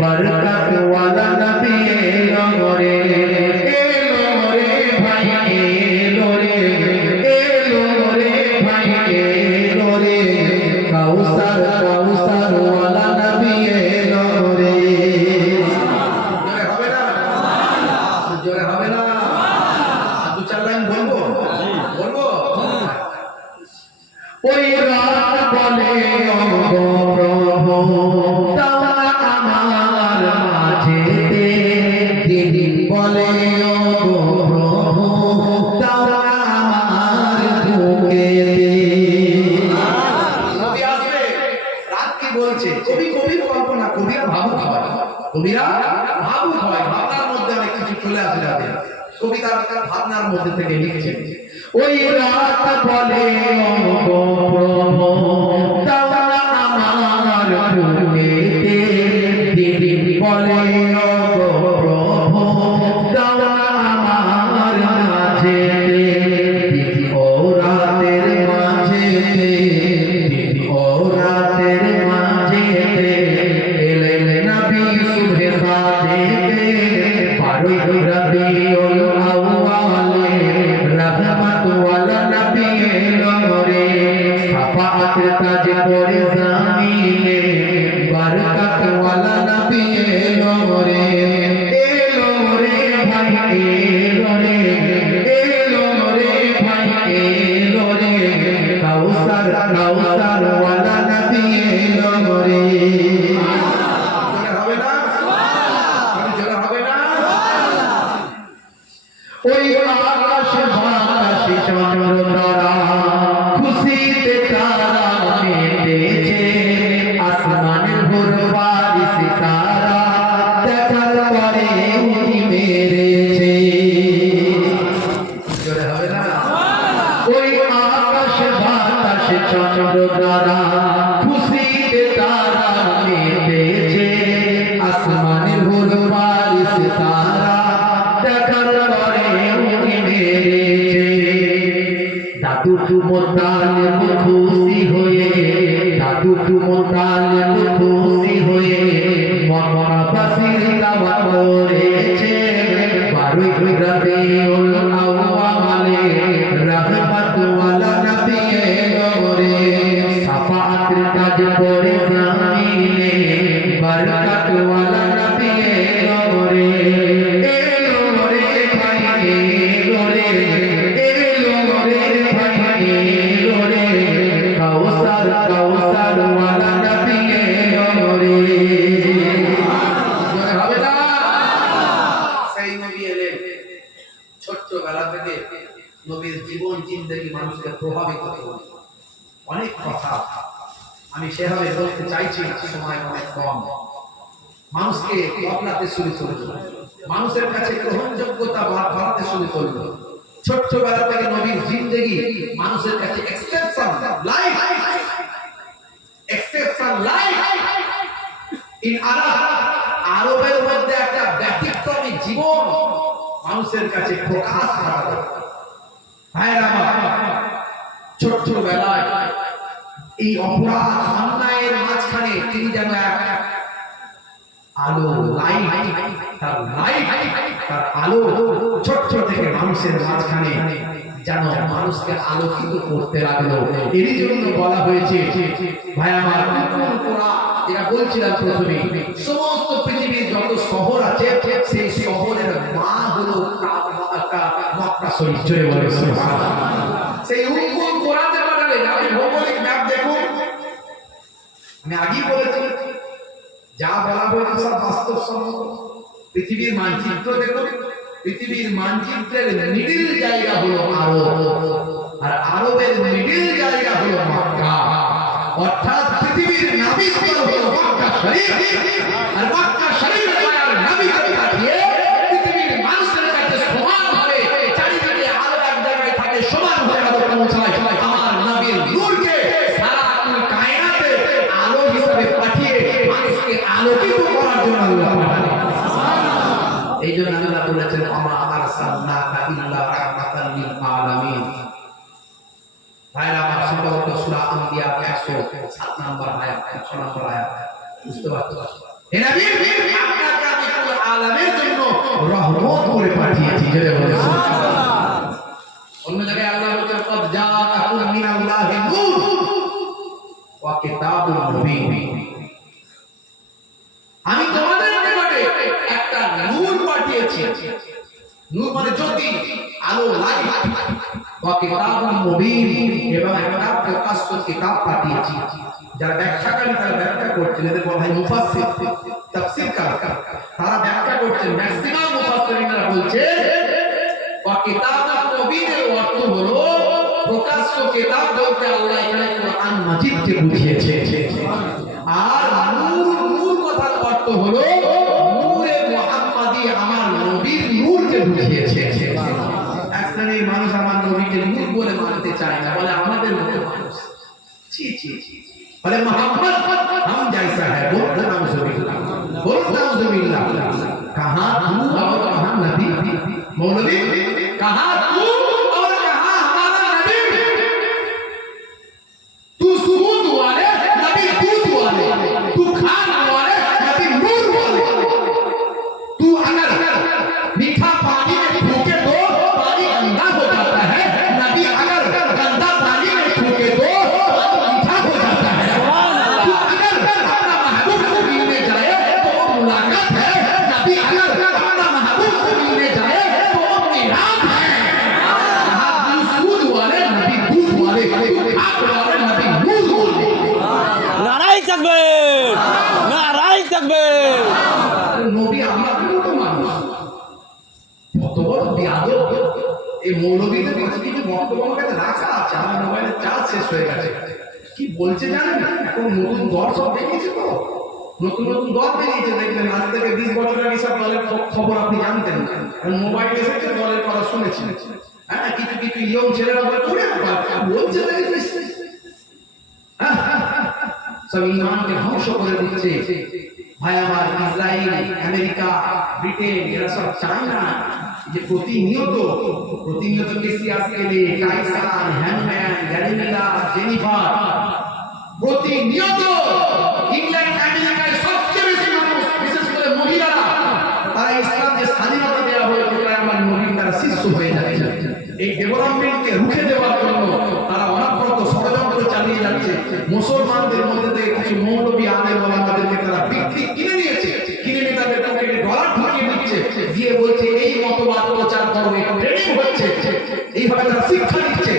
বরকত ওয়ালা নবী এলো রে ভাই এলো রে ভাই এলো রে কাউসার ওয়ালা নবী এলো রে হবে না জোরে হবে না দু চার লাইন বলবো ওই রাত বলে ও প্রভু তাও আমার মাঝেতে দিন বলে ও প্রভু তাও আমার বুকেতে নবী আসবে রাত কি বলছে কবি কল্পনা কবিরা ভাবুক হয় ভাবনার মধ্যে অনেক কিছু চলে আসে যাবে কবিতার ভাবনার মধ্যে থেকে লিখছে ওই রাত বলে ও প্রভু তাও আমার বুকেতে দিন বলে ও প্রভু তাও আমার মাঝেতে ও রাতের মাঝেতে ও রাতের মাঝেতে এলেন নবী সুবহে সাদেকে বারোই রবিউল আউয়ালে রহমত ওয়ালা নবী এলো রে সাফাত তাজ পড়ে জামিনে বরকত ওয়ালা নবী এলো রে ভাই এলো রে ভাই এলো রে কাউসার ওয়ালা নবী এলো রে ওই আকাশ বাতাস চন্দ্র তারা খুশিতে তারা মেতেছে আসমানের ভোর বারিশ তারা দেখার পরে উনি মেরেছে হবে না ওই আকাশ বাতাস চন্দ্র তারা খুশিতে তারা মেতেছে আসমানের ভোর বারিশ তারা দেখার পরে উনি মেরেছে দাদু মোতালেব খুশি হয়ে মক্কাবাসীর দাওয়াত করেছে বারোই রবিউল আউয়ালে রহমত ওয়ালা নবী এলো রে সাফাত তাজ পড়ে জামিনে বরকত ওয়ালা নবী এলো রে ভাই এলো রে কাউসার ওয়ালা নবী এলো রে হবে না সেই নবী এলেন ছোট্টবেলা থেকে নবীর জীবন জিন্দেগি মানুষকে প্রভাবিত করে অনেক কথা আমি সেভাবে বলতে চাইছি না সময় অনেক কম মানুষকে বদলাতে শুরু করলো মানুষের কাছে গ্রহণযোগ্যতা বাড়াতে শুরু করলো ছোট্টবেলা থেকে নবীর জিন্দেগি মানুষের কাছে এক্সেপশন লাইফ ইন আরবের মধ্যে একটা ব্যতিক্রমী জীবন মানুষের কাছে প্রকাশ ঘটালো ছোট্টবেলায় এই অপরাধ অন্যায়ের মাঝখানে তিনি যেন এক আলো তার আলো ছোট্ট থেকে মানুষের মাঝখানে যেন মানুষকে আলোকিত করতে লাগলো এরই জন্য বলা হয়েছে ভাই আমার যেটা বলছিলাম প্রথমে সমস্ত পৃথিবীর যত শহর আছে সেই শহরের মা হলো মক্কা শরীফ জোরে বলে সেই উম্মুল কোরআনে বানালেন আপনি ভৌগোলিক ম্যাপ দেখুন আমি আগেই বলেছি যা বলা হয়েছে সব বাস্তবসম্মত পৃথিবীর মানচিত্র দেখুন পৃথিবীর মানচিত্রের মিডিল জায়গা হলো আরব আর আরবের মিডিল জায়গা হলো মক্কা অর্থাৎ পৃথিবীর নাবিকস্থল হলো মক্কা শরীফ আর মক্কা শরীফের মায়ার নবীকে পাঠিয়ে পৃথিবীর মানুষের কাছে সমানভাবে চারিদিকে আলো এক জায়গায় থাকে সমানভাবে আলো পৌঁছায় আমার নবীর নূরকে সারা কায়নাতে আলো হিসেবে পাঠিয়ে মানুষকে আলোকিত করার জন্য আল্লাহ পাঠালেন এই জন্য আল্লাহ বলেছেন আমা আরসালনাকা ইল্লা রাহমাতাল লিল আলামিন ভাইরা আমার সম্ভবত সূরা আম্বিয়া 107 নম্বর আয়াত 6 নম্বর আয়াত বুঝতে পারছো? হে নবী, আপনাকে আমি কুল আলামের জন্য রহমত করে পাঠিয়েছি। জোরে বলেন সুবহানাল্লাহ। অন্য জায়গায় আল্লাহ বলেছেন কদ জাআকুম মিনাল্লাহি নূর ওয়া কিতাবুন মুবিন। আমি তোমাদের নিকটে একটা নূর পাঠিয়েছি। নূর মানে জ্যোতি, আলো, লাইট। ওয়া কিতাবুন মুবিন, এবং একটা প্রকাশ্য কিতাব পাঠিয়েছি। যারা ব্যাখ্যাকারী তারা ব্যাখ্যা করছেন, এদের বলা হয় মুফাসসির, তাফসীরকার। তারা ব্যাখ্যা করছেন, ম্যাক্সিমাম মুফাসসিরিনরা বলছে ওয়া কিতাবুন মুবিনের অর্থ হলো প্রকাশ্য কিতাব বলতে আল্লাহ এখানে কোরআন মাজিদকে বুঝিয়েছে। আর নূর কথার অর্থ হলো নূরে মুহাম্মাদি, আমার নবীর নূরকে বুঝিয়েছে। এক শ্রেণীর মানুষ আমার নবীকে নূর বলে মানতে চায় না, বলে আমাদের মতো মানুষ। ছি ছি ছি, বলে মোহাম্মদ हम जैसा है, बोल नाउजुबिल्लाह, बोल नाउजुबिल्लाह। कहां तू और कहां नबी? मौलवी कहां तू और कहां हमारा नबी? तू सूद वाले, नबी दूध वाले। तू खान वाले, नबी नूर वाले। तू अगर मीठा पानी में फूके तो पानी गंदा हो जाता है, नबी अगर गंदा पानी में फूके तो पानी मीठा हो जाता है। तू अगर अपना महबूब से मिलने जाए तो वो मुलाकात है, नबी अगर अपना महबूब से मिलने जाए तो वो मिलाप है। तू सूद वाले, नबी दूध वाले। तू खाक वाले, नबी नूर वाले। নারাই তাকবীর, নারাই তাকবীর। নবী আমার মতো মানুষ। কত বড় বেয়াদব! এই মৌলবীদের কিছু কিছু বক্তব্য আমার কাছে রাখা আছে, আমার মোবাইলে চার্জ শেষ হয়ে গেছে। কি বলছে জানেন? এখন নতুন দল সব বেরিয়েছে তো, নতুন নতুন দল বেরিয়েছে। দেখবেন আজ থেকে 20 বছর আগে সব দলের খবর আপনি জানতেন না, মোবাইল এসেছে, দলের কথা শুনেছেন। হ্যাঁ, কিছু কিছু ইয়ং ছেলেরা বলে ওরে বাবা, বলছে দেখেছিস? হ্যাঁ, সব ইমানকে ধ্বংস করে দিচ্ছে। ভাই আমার, ইসরায়েল, আমেরিকা, ব্রিটেন, এরা সব চায় না যে প্রতিনিয়ত কেসিয়াসকে দিয়ে টাইসান, হ্যানম্যান, গ্যালিমিলা, জেনিফার, প্রতিনিয়ত ইংল্যান্ড, আমেরিকায় সবচেয়ে বেশি মানুষ, বিশেষ করে মহিলারা, তারা ইসলাম যে স্বাধীনতা দেওয়া হয়েছে তাই আমার নবীর তারা শিষ্য হয়ে যাচ্ছে। এই ডেভেলপমেন্টকে রুখে দেওয়ার জন্য তারা অনবরত ষড়যন্ত্র চালিয়ে যাচ্ছে। মুসলমানদের মধ্যে থেকে কিছু মৌলবী আলেম ওলামাদেরকে তারা বিক্রি কিনে নিয়েছে, কিনে নিয়ে তাদের পকেটে ডলার ঢুকিয়ে দিচ্ছে, দিয়ে বলছে এই মতবাদ প্রচার করো, এটা ট্রেনিং হচ্ছে। এইভাবে তারা শিক্ষা দিচ্ছে।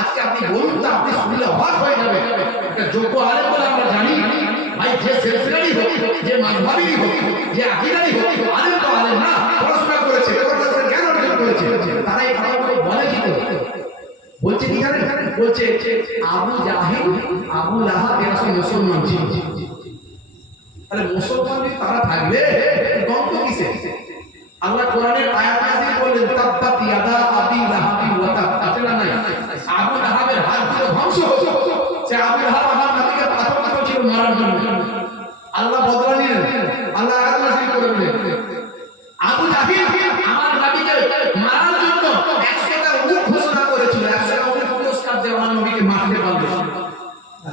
আজকে আপনি বলুন তো, আপনি শুনলে অবাক হয়ে যাবে। একটা যোগ্য আলেম বলে আমরা জানি, ভাই যে সিলসিলারই হোক, যে মাযহাবীরই হোক, যে আকীদারই হোক, আলেম তো আলেম না, পড়াশোনা করেছে, জ্ঞান অর্জন করেছে। তারা এই কথাগুলো বলে কি করে? বলছে কি জানেন? বলছে আবু জাহেল, আবু লাহাব এরা সব মুসলমান ছিল। তাহলে মুসলমান যদি তারা থাকবে, দ্বন্দ্ব কিসে? আল্লাহ কোরআনের আয়াত নাযিল করলেন তাব্বাত ইয়াদা আবি লাহাবি ওয়া তাব। আছে না নাই? আবু লাহাবের হাত পুরো ধ্বংস হতো। সে আবু লাহাব আমার নবীকে পাথর ছিল মারার জন্য। আল্লাহ বদলা নিলেন, আল্লাহ আয়াত নাযিল করলেন আবু জাহেল আমার নবীকে মারার জন্য 100টা উট ঘোষণা করেছিল, 100টা উট পুরস্কার দিয়ে আমার নবীকে মারতে পারবে।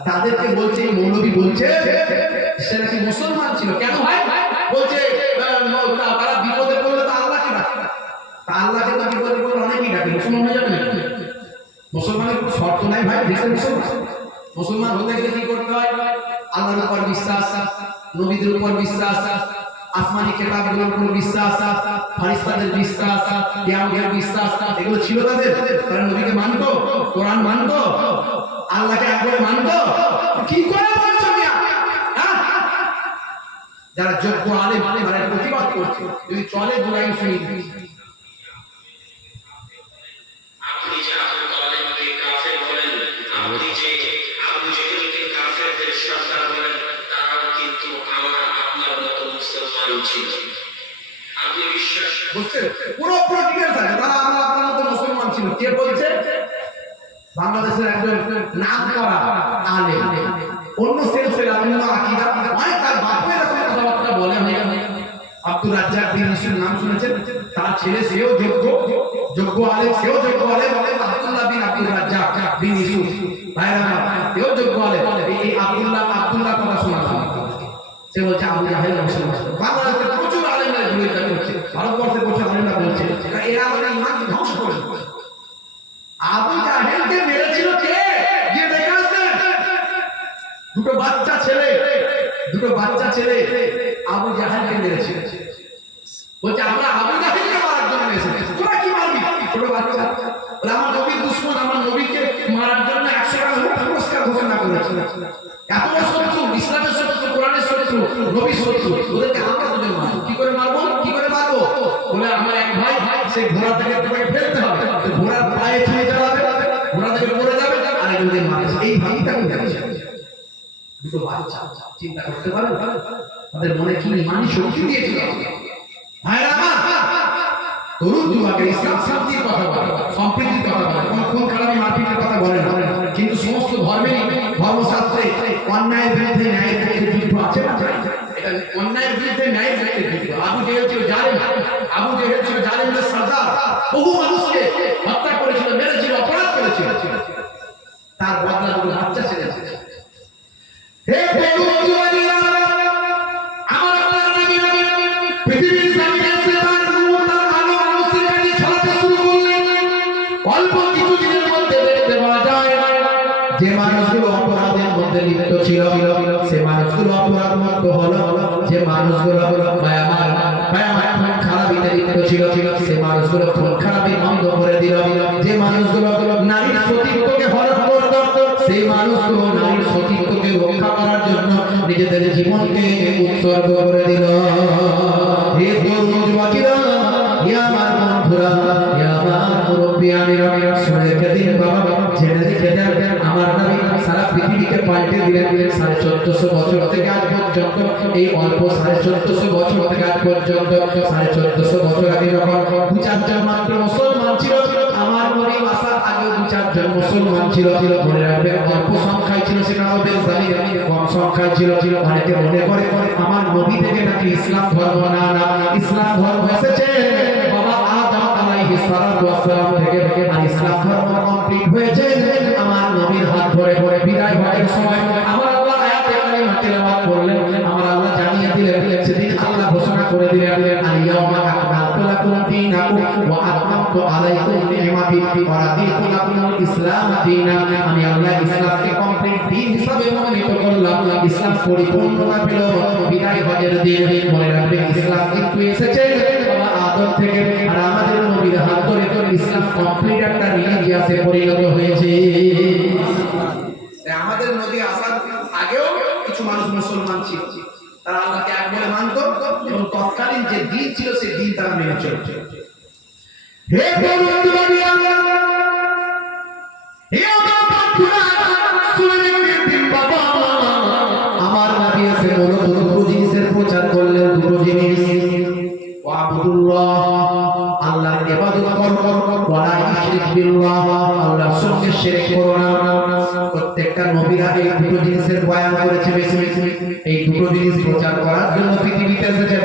তাদেরকে বলছে, মৌলবী বলছে সেটা কি মুসলমান ছিল। কেন ভাই? বলছে তারা বিপদে পড়লে তো আল্লাহকে ডাকে, আল্লাহকে তো বিপদে পড়লে অনেকেই ডাকে, মুসলমান হয়ে যাবে না। মুসলমানের কোনো শর্ত নাই ভাই, দেশের মুসলমান হতে গেলে কি করতে হয়? আল্লাহর উপর বিশ্বাস, নবীদের উপর বিশ্বাস, আসমানি কিতাবগুলোর উপর বিশ্বাস, ফেরেশতাদের বিশ্বাস, কিয়ামতের বিশ্বাস, এগুলো ছিল তাদের। তারা নবীকে মানতো, কোরআন মানতো, আল্লাহকে একবার মানতো। কি করে বলছো মিয়া? যারা যোগ্য আলেম তারা প্রতিবাদ করছে, যদি চলে দুরাই শুনি। আপনি যে আবু তালেবকে কাফের বলেন, আপনি যে আবু জেহেলকে কাফেরদের সর্দার বলেন, তারাও কিন্তু আমার আপনার মতো মুসলমান ছিল। আপনি বিশ্বাস বুঝছেন? পুরো ডিটেইলস আছে, তারা আমরা আপনার মতো মুসলমান ছিল। কে বলছে? বাংলাদেশের একজন নাম করা আলেম, অন্য সিলসিলা, অন্য আকীদা, মানে তার বাপের এরকম কথাবার্তা বলে। আব্দুর রাজ্জাক বিন ইউসুফ নাম শুনেছেন? তার ছেলে সেও যোগ্য আলেম, সেও যোগ্য আলেম, আব্দুল্লাহ বিন আব্দুর রাজ্জাক বিন ইউসুফ, ভাইরা সেও যোগ্য আলেম। এই আব্দুল্লাহ কথা শোনা সে বলছে আবু জাহেল মুসলমান। বাংলাদেশে প্রচুর আলেমরা বিরোধিতা করছে, ভারতবর্ষে প্রচুর আলেমরা বলছে এরা আমাদের ইমানকে ধ্বংস করে দিচ্ছে। আবু জাহেলকে মেরেছিল কে? গিয়ে দেখে আসবেন। দুটো বাচ্চা ছেলে আবু জাহেলকে মেরেছিল। বলছে আমরা আবু জাহেলকে মারার জন্য এসেছি, তোরা কি মারবি? ছোট বাচ্চা বলে আমার নবীর দুশমন, আমার নবীকে মারার জন্য 100 টাকা পুরস্কার ঘোষণা করেছে। এত বড় শত্রু, ইসলামের শত্রু, কোরআনের শত্রু, নবীর শত্রু, ওদেরকে আমরা দুজন মারবো। কি করে মারবো? বলে আমার এক ভাই সেই ঘোড়া থেকে তোমাকে ফেলতে হবে, ঘোড়ার পায়ে ছুঁয়ে চালাবে, ঘোড়া থেকে পড়ে যাবে, আর একজনকে মারছে। এই ভাবিটা দুটো বাচ্চা চিন্তা করতে পারে তাদের মনে কি ইমানি শক্তি দিয়েছিল। ভাইরা আমার, তরুণ যুবকের ইসলাম শান্তির কথা বলে, সম্প্রীতির কথা বলে, খুন খারাপি মারপিটের কথা বলে না। কিন্তু সমস্ত ধর্মেরই ধর্মশাস্ত্রে অন্যায়ের বিরুদ্ধে ন্যায়ের পক্ষে যুদ্ধ আছে না? এটা অন্যায়ের বিরুদ্ধে ন্যায়ের পক্ষে যুদ্ধ। আবু জেহেল ছিল জালেমদের সর্দার, বহু মানুষকে হত্যা করেছিল, মেরেছিল, অপরাধ করেছিল। তার বদলা দুটো বাচ্চা ছেলে। হে বন্ধুরা, আমার আল্লাহর নবী পৃথিবীর জমিনে এসে তার নূর, তার আলো মানুষের কাছে ছড়াতে শুরু করলেন। অল্প কিছুদিনের মধ্যে দেখতে পাওয়া যায় যে মানুষগুলো অপরাধের মধ্যে লিপ্ত ছিল সে মানুষগুলো অপরাধ মুক্ত হলো। যে মানুষগুলো খুন খারাপিতে লিপ্ত ছিল সে মানুষগুলো খুন খারাপি বন্ধ করে দিল। যে মানুষগুলো নারীর সতীত্বকে হরণ করত সেই মানুষগুলো নারীর সতীত্বকে রক্ষা করার জন্য নিজেদের জীবনকে উৎসর্গ করে দিল। হে তরুণ যুবকেরা, হে আমার বন্ধুরা, হে আমার মুরব্বিয়ানেরা, শুনে রেখে দিন বাবা, জেনে রেখে দেন আমার নবী সারা পৃথিবীকে পাল্টে দিলেন। 1450 বছর থেকে আজ পর্যন্ত, এই অল্প 1450 বছর থেকে আজ পর্যন্ত, 1450 বছর আগে যখন 2-4 মাত্র মুসলমান ছিল, আমার নবী আসার আগে 2-4 মুসলমান ছিল। মনে রাখবেন, অল্প সংখ্যায় ছিল সেটা হবে কম সংখ্যায় ছিল। অনেকে মনে করে আমার নবী থেকে নাকি ইসলাম ধর্ম, না, ইসলাম ধর্ম এসেছে বাবা আদম আলাইহিস সালাতু ওয়াস সালাম থেকে। আর ইসলাম ধর্ম কমপ্লিট হয়েছে আমার নবীর হাত ধরে বিদায় হওয়ার সময়। আমার আল্লাহ আয়াতে কারিমা তেলাওয়াত করলেন, আমার আল্লাহ জানিয়ে দিলেন, সেদিন আল্লাহ ঘোষণা করে দিলেন আল-ইয়াউমা আকমালতু লাকুম দীনাকুম ওয়া আতমামতু আলাইকুম নি'মাতি ওয়া রাদিতু লাকুমুল ইসলাম দীনান। আমি আল্লাহ ইসলামকে কমপ্লিট দ্বীন হিসাবে মনোনীত করলাম। ইসলাম পরিপূর্ণতা পেল বিদায় হজের দিন। মনে রাখবেন, ইসলাম কিন্তু এসেছে বাবা আদম থেকে, আর আমাদের নবীর হাত ধরে ইসলাম কমপ্লিট একটা রিলিজিয়াসে পরিণত হয়েছে। আমাদের নবী আসার আগেও কিছু মানুষ মুসলমান ছিল, তারা আল্লাহকে এক বলে মানত এবং তৎকালীন যে দিন ছিল সেই দিন তারা মেনে চলত। হে বন্ধুরা, হে আমার বন্ধুরা, শুনে নিন বাবা, আমার নবী এসে মূলত দুটো জিনিসের প্রচার করলেন। দুটো জিনিস, ওয়াবুদুল্লাহ, আল্লাহর ইবাদত করো, ওয়ালা ইশরিক বিল্লাহ, আল্লাহর সঙ্গে শিরক করো না। প্রত্যেকটা নবীরা এই দুটো জিনিসের বয়ান করেছে বেশি বেশি। এই দুটো জিনিস প্রচার করার জন্য পৃথিবীতে এসেছেন।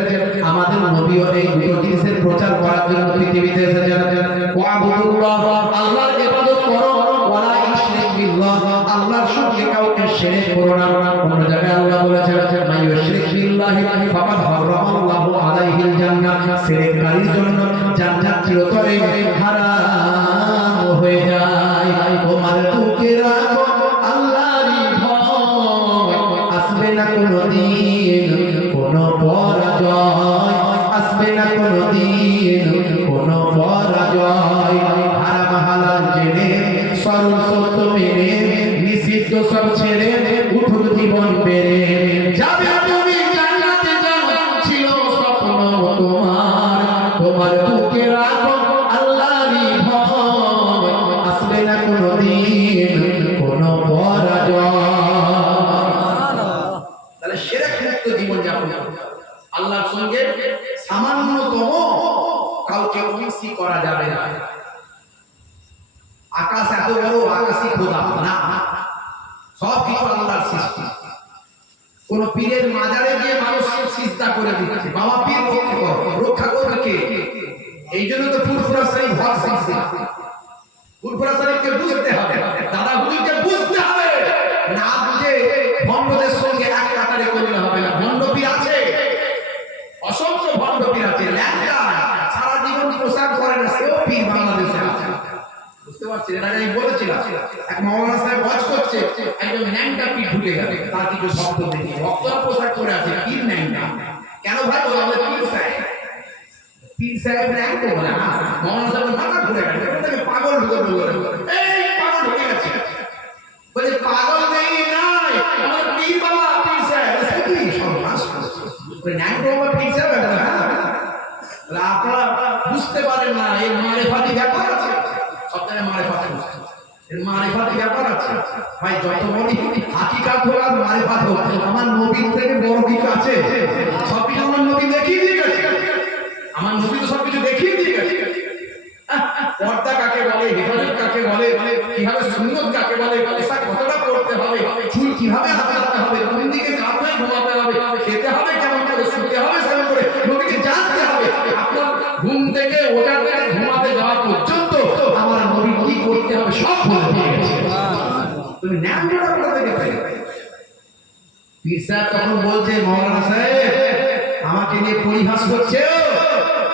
আমাদের নবীও এই দুটো জিনিসের প্রচার করার জন্য পৃথিবীতে এসেছেন। ওয়াবুদুল্লাহ, আল্লাহর ইবাদত করো, ওয়ালা ইশরিক বিল্লাহ, আল্লাহর সঙ্গে কাউকে শিরক করো না। অন্য জায়গায় আল্লাহ বলেছেন মান ইউশরিক বিল্লাহি ফাকাদ হারামাল্লাহু আলাইহিল জান্নাহ, শিরককারীর জন্য জান্নাত চিরতরে হারাম হয়ে যায়। তোমার বুকে রাখো আল্লাহরই ভয়, আসবে না কোনোদিন কোনো পরাজয়, আসবে না কোনোদিন কোনো পরাজয়। হারাম হালাল জেনে, সরল সত্য মেনে, নিষিদ্ধ সব ছেড়ে উঠুক জীবন পেরে যাবে তুমি জান্নাতে, যাওয়া ছিল স্বপ্ন তোমার। তোমার বুকে রাখো আল্লাহরই ভয়, আসবে না কোনোদিন কোনো পরাজয়। তাহলে শিরক মুক্ত জীবন যাপন, আল্লাহর সঙ্গে সামান্যতম কাউকে অংশী করা যাবে না। আকাশ এত বড়, আকাশই খোদা না, সব কিছু আল্লাহর সৃষ্টি। কোন পীরের মাজারে গিয়ে মানুষ সিজদা করে দিচ্ছে, বাবা পীর রক্ষা করবে কে? এই জন্য তো ফুরফুরা শরীফ হক শিখছে। ফুরফুরা শরীফকে বুঝতে হবে, দাদা হুজুরকে বুঝতে হবে, না বুঝে ভণ্ডদের সঙ্গে এক কাতারে করলে হবে না। ভণ্ড পীর একজন ন্যাংটা পিঠ ঢুকে গেছে, তার কিছু শব্দ দেখি ভক্তরা পোশাক করে আছে, পীর ন্যাংটা। কেন ভাই বলো আমাদের পীর সাহেব, পীর সাহেব ন্যাংটা বলে না, মৌলানা সাহেব মাথা ঘুরে গেছে, ওটাকে পাগল ঢুকে বলে, এই পাগল ঢুকে গেছে, বলে পাগল নেই নাই আমাদের পীর বাবা পীর সাহেব, কি সর্বনাশ করেছে ওই ন্যাংটা বাবা পীর সাহেব। আপনারা বুঝতে পারেন না এর মারেফাতি ব্যাপার আছে, সবটাই মারেফাতি এর মারেফাতি ব্যাপার আছে ভাই। যত বড় হাকিকাত হোক আর মারেফাত হোক, আমার নবীর থেকে বড় কিছু আছে? সবকিছু আমার নবী দেখিয়ে দিয়ে গেছে, আমার নবী তো সবকিছু দেখিয়ে দিয়ে গেছে। পর্দা কাকে বলে, হেফাজত কাকে বলে, কিভাবে সুন্নত কাকে বলে, পয়সা কতটা করতে হবে, চুল কিভাবে আঁচড়াতে হবে, কোন দিকে কাত হয়ে ঘুমাতে হবে, খেতে হবে কেমন করে, শুতে হবে কেমন করে, নবীকে জানতে হবে। আপনার ঘুম থেকে ওঠা থেকে ঘুমাতে যাওয়া পর্যন্ত আমার নবী কি করতে হবে সব বলে দিয়ে গেছে। তুমি ন্যাংটা কোথা থেকে পেলে? পীর সাহেব তখন বলছে, মৌলানা সাহেব আমাকে নিয়ে পরিহাস করছে,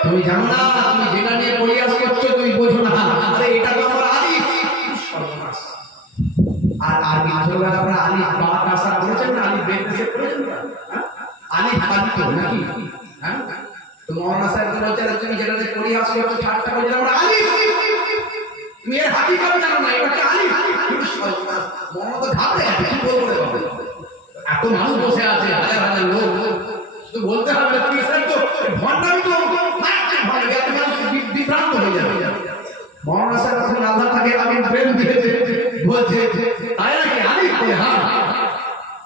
তুমি জানো না, তুমি যেটা নিয়ে পরিহাস করছো তুমি বোঝো না, আরে এটা তো আমার আলিফ। সর্বনাশ। আর আরবি ছোটবেলা আপনারা আলিফ বা কাসা করেছেন না, আলিফ বের এসে করেছেন না, আলিফ খালি তো নাকি? হ্যাঁ, তো মৌলানা সাহেব বলছে তুমি যেটা নিয়ে পরিহাস করছো ঠাট্টা করছো আমরা আলিফ, তুমি এর হাকিকত জানো না, এটা কি আলিফ? সর্বনাশ। মৌলানা তো ঘাবড়ে গেছে, কি বলবো রে বাবা, এত মানুষ বসে আছে, হাজার হাজার লোক, শুধু বলতে হবে পীর সাহেব তো ভণ্ডামি তো বিভ্রান্ত হয়ে যাবে। মৌলানা সাহেব এখন আল্লাহ তাকে আমি প্রেম দিয়েছে বলছে তাই নাকি আলিফ? হ্যাঁ।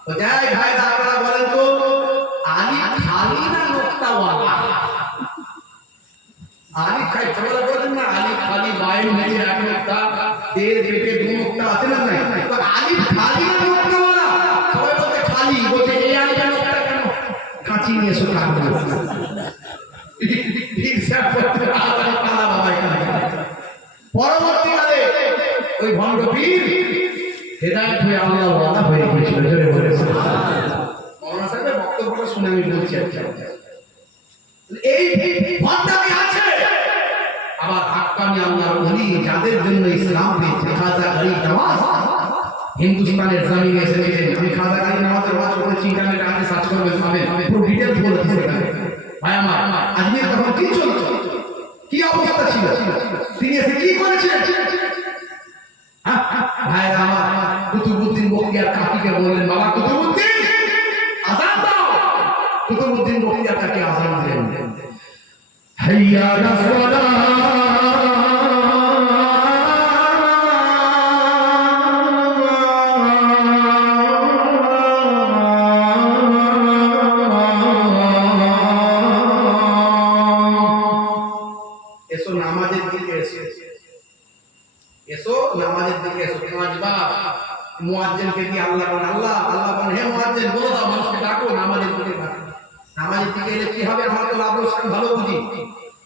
তো যাই ভাই আপনারা বলেন তো আলিফ খালি না নোক্তাওয়ালা? আলিফ খাই ছোটবেলা বলেন না, আলিফ খালি বাইরে নিচে এক নোক্তা, দেড় পেটে দু নোক্তা আছে না নাই? তো আলিফ খালি না নোক্তাওয়ালা? সবাই বলতে খালি, বলছে এই আলিফের নোক্তা কেন? কাঁচি নিয়ে এসো কাটবো। পরবর্তীকালে ওই ভণ্ড পীর হেদায়েত হয়ে আল্লাহ ওয়ালা হয়ে গিয়েছিল। জোরে বলে মৌলানা সাহেবের বক্তব্যটা শুনে আমি বলছি, এই ভণ্ডামি আছে। আবার হাক্কানি আল্লাহর ওলি যাদের জন্য ইসলাম পেয়েছে, খাজা গরিব নওয়াজ হিন্দুস্তানের জমিনে এসেছিলেন। আমি খাজা গরিব নওয়াজের ওয়াজ করেছি, ইন্টারনেটে আপনি সার্চ করবেন পাবেন, পুরো ডিটেইলস বলে দিয়েছি। ভাই আমার আজমির তখন কি চলতো, কি অবস্থা ছিল, তিনি এসে কি করেছিলেন? ভাই আমার কুতুবউদ্দিন বখতিয়ার কাকিকে বললেন, বাবা কুতুবউদ্দিন আযান দাও। কুতুবউদ্দিন বখতিয়ার কাকি আযান দিলেন, হাইয়া আলাস সালাহ। মুয়াজ্জিনকে দিয়ে আল্লাহ বলেন, আল্লাহ আল্লাহ বলেন, হে মুয়াজ্জিন বলে দাও মানুষকে ডাকো নামাজের দিকে ডাকো। নামাজের দিকে এলে কি হবে আমরা তো লাভ লোকসান ভালো বুঝি,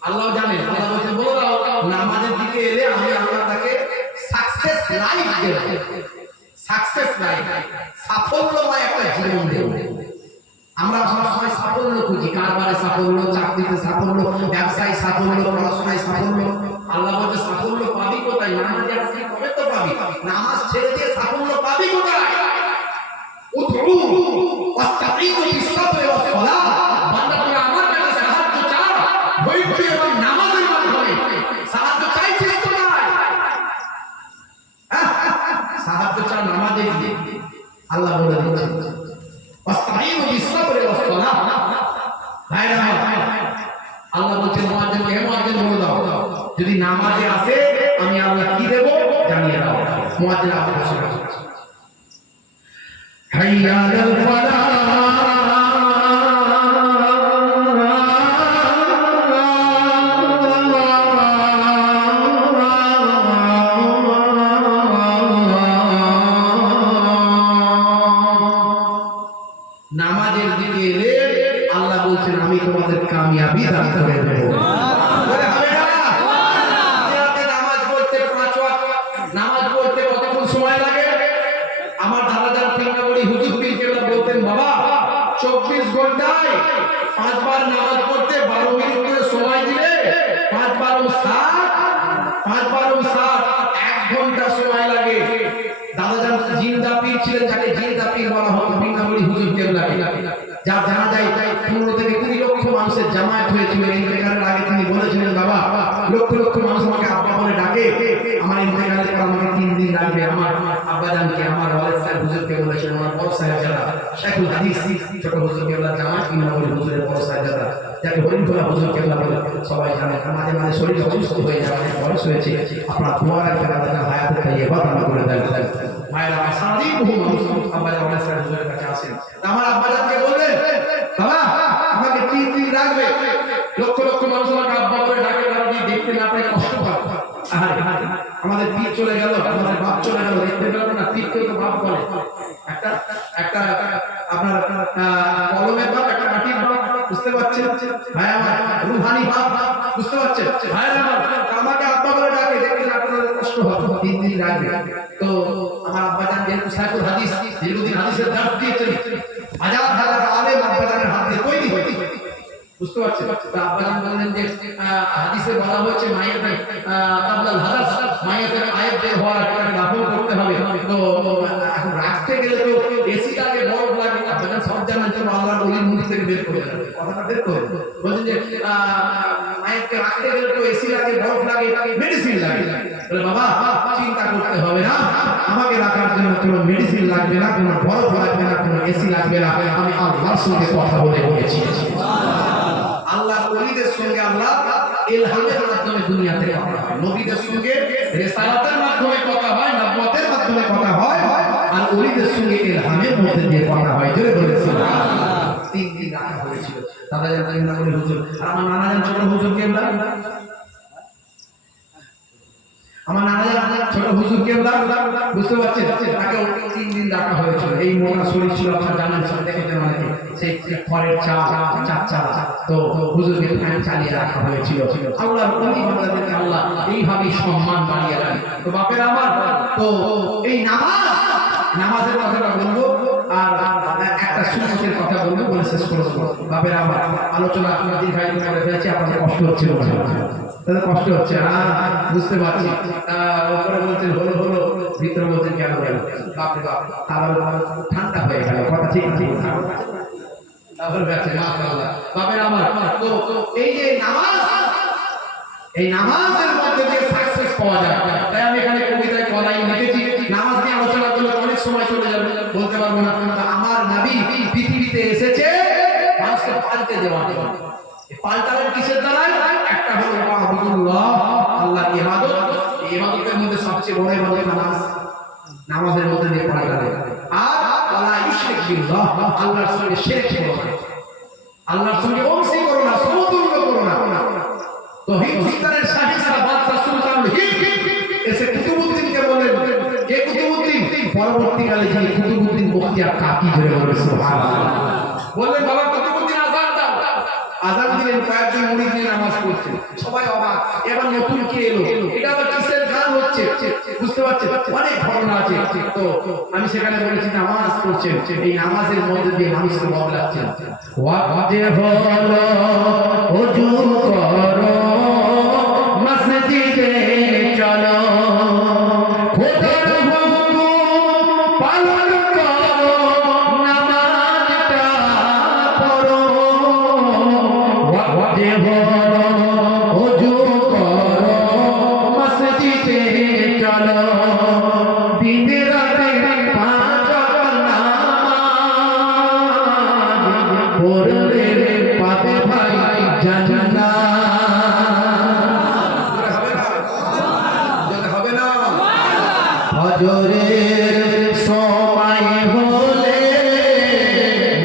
আল্লাহ জানেন। আল্লাহ বলছেন বলে দাও নামাজের দিকে এলে আমি আল্লাহ তাকে সাকসেস লাইফ দেব, সাকসেস লাইফ, সাফল্যময় একটা জীবন দেব। আমরা সবসময় সাফল্য খুঁজি, কারবারে সাফল্য, চাকরিতে সাফল্য, ব্যবসায় সাফল্য, পড়াশোনায় সাফল্য। আল্লাহ বলছে সাফল্য পাবি কোথায়? নামাজে আসলে কবে তো পাবি, নামাজ ছেড়ে দিয়ে সাফল্য পাবি কোথায়? উদউ ওয়াস্তাঈনু বিস-সাবরি ওয়াস-সালাহ। বান্দা তুমি আমার কাছে সাহায্য চাও, ধৈর্য এবং নামাজের মাধ্যমে সাহায্য চাইছিস কোথায়? সাহায্য চাও নামাজে গিয়ে। আল্লাহ বলে দিচ্ছেন ওয়াস্তাঈনু বিস-সাবরি ওয়াস-সালাহ। ভাইরা আল্লাহ বলছেন মুয়াজ্জিনকে, হে মুয়াজ্জিন বলে দাও যদি নামাজে আসে আমি আল্লাহ কি দেব জানিয়ে দাও। মুয়াজ্জিন আপনাকে শোনাবে, হাইয়া আলাল ফালাহ। নামাজের দিকে এলে আল্লাহ বলছেন আমি তোমাদের কামিয়াবি দান করে দেব। নামাজ পড়তে 5 ওয়াক্ত নামাজ পড়তে কতক্ষণ সময় লাগে? আমার দাদা যান সিঙ্গাপুরি হুজুর পীর কেবলা বলতেন, বাবা 24 ঘন্টায় 5 বার নামাজ পড়তে 12 মিনিট করে সময় দিলে 5 × 7 1 ঘন্টা সময় লাগে। দাদা জিন্দা পীর ছিলেন, যাকে জিন্দা পীর বলা হতো, বিনামূল্যে হুজুর কেবলাকে, যা জানা যায় 15 থেকে 20 লক্ষ মানুষের জামায়াত হয়েছিল। এই ইন্তেকালের আগে তিনি বলেছিলেন, বাবা লক্ষ লক্ষ মানুষ আমাকে আব্বা বলে ডাকে, আমার ইন্তেকালের পর আমাকে 3 দিন লাগবে। আমার আব্বাজানকে আমার ওয়ালেদ সাহেব হুজুরকে বলেছেন, আমার বড় সাহেবজাদা শেখুল হাদিস ছোট হুজুর কেবলা জামায়াত বিনামূল্যে হুজুরের বড় সাহেবজাদা, যাকে হরিণখোলা হুজুর কেবলা বলে সবাই জানে। মাঝে মাঝে শরীর অসুস্থ হয়ে যায়, অনেক বয়স হয়েছে, আপনার দোয়া রাখবেন, আল্লাহ হায়াতে খাইয়ে বাদাম করে দেন। মায়েরা সারাদিন বহু মানুষ আব্বাজান ওয়ালেদ সাহেব হুজুরের কাছে আসেন। আমার আব্বাজানকে বললেন, বাবা আমাকে 3 দিন লাগবে, লক্ষ লক্ষ মানুষ আমাকে আব্বা বলে ডাকে, তারা যদি দেখতে না পায় কষ্ট পাবে। আমাদের পীর চলে গেল, আমাদের বাপ চলে গেল, দেখতে পেল না, পীরকে তো বাপ বলে। একটা একটা আপনার কলমের বাপ, একটা মাটির বাপ, বুঝতে পারছেন ভাই আমার, রুহানি বাপ, বুঝতে পারছেন ভাই আমার, আমাকে আব্বা বলে ডাকে, দেখতে না পেলে কষ্ট হবে, 3 দিন লাগবে। তো আমার আব্বাজান যেহেতু সাইকুল হাদিস, দীর্ঘদিন হাদিসের দাস দিয়েছেন, হাজার হাজার আলেম আব্বাজানের হাত দিয়ে তৈরি হয়েছে, বুঝতে পারছেন। তো আব্বাজান বললেন যে হাদিসে বলা হয়েছে মাইয়াতে কাবলাল হাদাস, মাইয়াতের আয়াত বের হওয়ার আগে তাকে দাফন করতে হবে। তো এখন রাখতে গেলে তো এসি লাগে, বরফ লাগে, আব্বাজান সব জানেন, তো আল্লাহর ওলির মুখ থেকে বের করে দেন, কথাটা বের করে বলছেন যে মাইয়াতকে রাখতে গেলে তো এসি লাগে, বরফ লাগে, মেডিসিন লাগে। বলে বাবা চিন্তা করতে হবে না, আমাকে রাখার জন্য কোনো মেডিসিন লাগবে না, কোনো বরফ লাগবে না, কোনো এসি লাগবে না, আমি আল্লাহর সঙ্গে কথা বলে বলেছি। আল্লাহর ওলিদের সঙ্গে আল্লাহ ইলহামের মাধ্যমে দুনিয়াতে কথা হয়, নবীদের সঙ্গে রিসালাতের মাধ্যমে কথা হয়, নবুয়তের মাধ্যমে কথা হয়, আর ওলিদের সঙ্গে ইলহামের মধ্যে দিয়ে কথা হয়। জোরে বলে সুবহানাল্লাহ। 3 দিন রাখা হয়েছিল। দাদা জানেন না বলে হুজুর, আর আমার নানা জান ছোট হুজুর কেবলা, আমার নানা জান ছোট হুজুর কেবলা, বুঝতে পারছেন, তাকে 3 দিন রাখা হয়েছিল। এই মোটা শরীর ছিল, আপনারা জানেন, সব দেখেছেন অনেকে, সেই খড়ের চালা, তো হুজুরকে ফ্যান চালিয়ে রাখা হয়েছিল। আল্লাহর ওলি বান্দাদেরকে আল্লাহ এইভাবেই সম্মান বাড়িয়ে দেন। তো বাপের আমার, তো এই নামাজের কথাটা বলবো, আর একটা সুন্নতের কথা বলবো, বলে শেষ করে দেবো। বাপের আমার আলোচনা আপনাদের ভাই করে ফেলেছি, আপনাদের কষ্ট হচ্ছে, তাদের কষ্ট হচ্ছে, বুঝতে পারছি। ওপরে বলছেন হলো হলো, ভিতরে বলছেন কেন গেল, বাপরে বাপ, আবার ঠান্ডা হয়ে গেল, কথা ঠিক ঠিক তারপরে যাচ্ছে মাশাআল্লাহ। বাপের আমার, তো এই যে নামাজ, এই নামাজের মধ্যে যে সাকসেস পাওয়া যায়, তাই আমি এখানে কবিতায় কলাই লিখেছি। নামাজ নিয়ে আলোচনা করলে অনেক সময় চলে যাবে, বলতে পারবো না। আমার নবী পৃথিবীতে এসেছে মানুষকে পাল্টে দেওয়ার জন্য। পাল্টালেন কিসের দ্বারা? একটা হলো আবুদুল্লাহ, আল্লাহর ইবাদত। এই ইবাদতের মধ্যে সবচেয়ে বড় ইবাদত নামাজ, নামাজের মধ্যে দিয়ে পাল্টালেন। আর ওয়ালা ইউশরিক বিল্লাহ, আল্লাহর সঙ্গে শিরক করো না, আল্লাহর সঙ্গে অংশী করো না, সমতুল্য করো না। তো হিন্দুস্তানের শাহিস্তা বাদশা সুলতানুল হিন্দ এসে কুতুবউদ্দিনকে বলেন, কে কুতুবউদ্দিন? পরবর্তীকালে যিনি কুতুবউদ্দিন বখতিয়ার কাকি, ধরে বলে সুবহানাল্লাহ। বললেন বাবা কুতুবউদ্দিন আযান দাও। আযান দিলেন, কয়েকজন মুরিদ নিয়ে নামাজ পড়ছে, সবাই অবাক, এবার নতুন কে এলো, এটা আবার কিসের গান হচ্ছে, বুঝতে পারছেন, অনেক ঘটনা আছে। তো আমি সেখানে বলেছি নামাজ পড়ছেন, এই নামাজের মধ্যে দিয়ে মানুষকে বদলাচ্ছেন। ওয়াজে হলো ওযু করো, মসজিদে চলো, খোদার হুকুম পালন করো, নামাজটা পড়ো। ওয়াজে হলো ওযু করো, মসজিদে চলো, দিন রাতে 5 ওয়াক্ত নামাজ পড়লে পাবে ভাই জান্নাত। হবে না ফজরের সময় হলে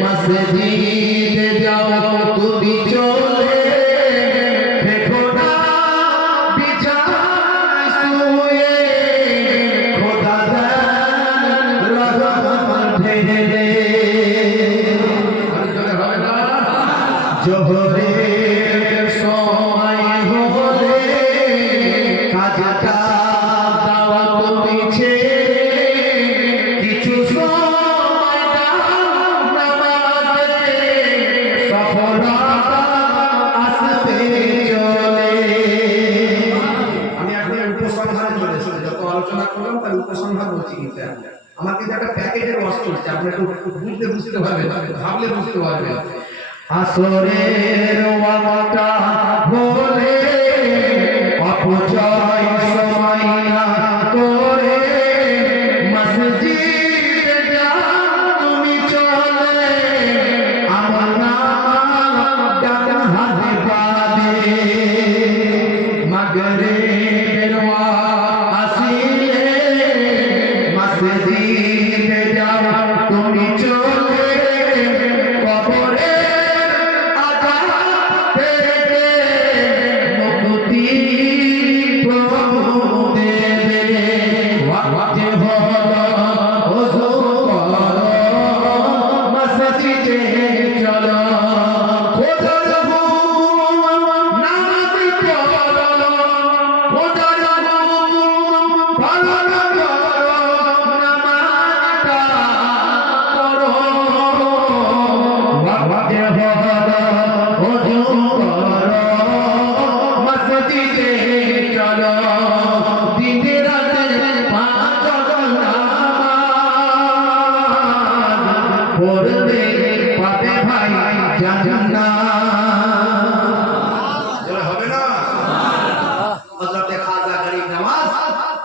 মসজিদে যাও তুমি চলে, দেখো না বিছানায় শুয়ে, খোদা দেন রহমত ঢেলে। হবে না। জোহরের সময় হলে কাজটা দাও তুমি ছেড়ে, কিছু সময় দাও নামাজে, সফলতা আসবে চলে। আমি এখন উপসংহারে চলে এসেছি, যত আলোচনা করলাম তার উপসংহার বলছি। কিন্তু আপনি একটু বুঝতে পারবেন, ভাবলে বুঝতে পারবেন। আসরের ওয়াক্তটা হলে অপচয় সময় না করে মসজিদে যাও তুমি চলে, আমার নামাজ ডান হাতে পাবে। মাগরিবের ওয়াক্ত আসিলে মসজিদে যাও তুমি চলে, কবরে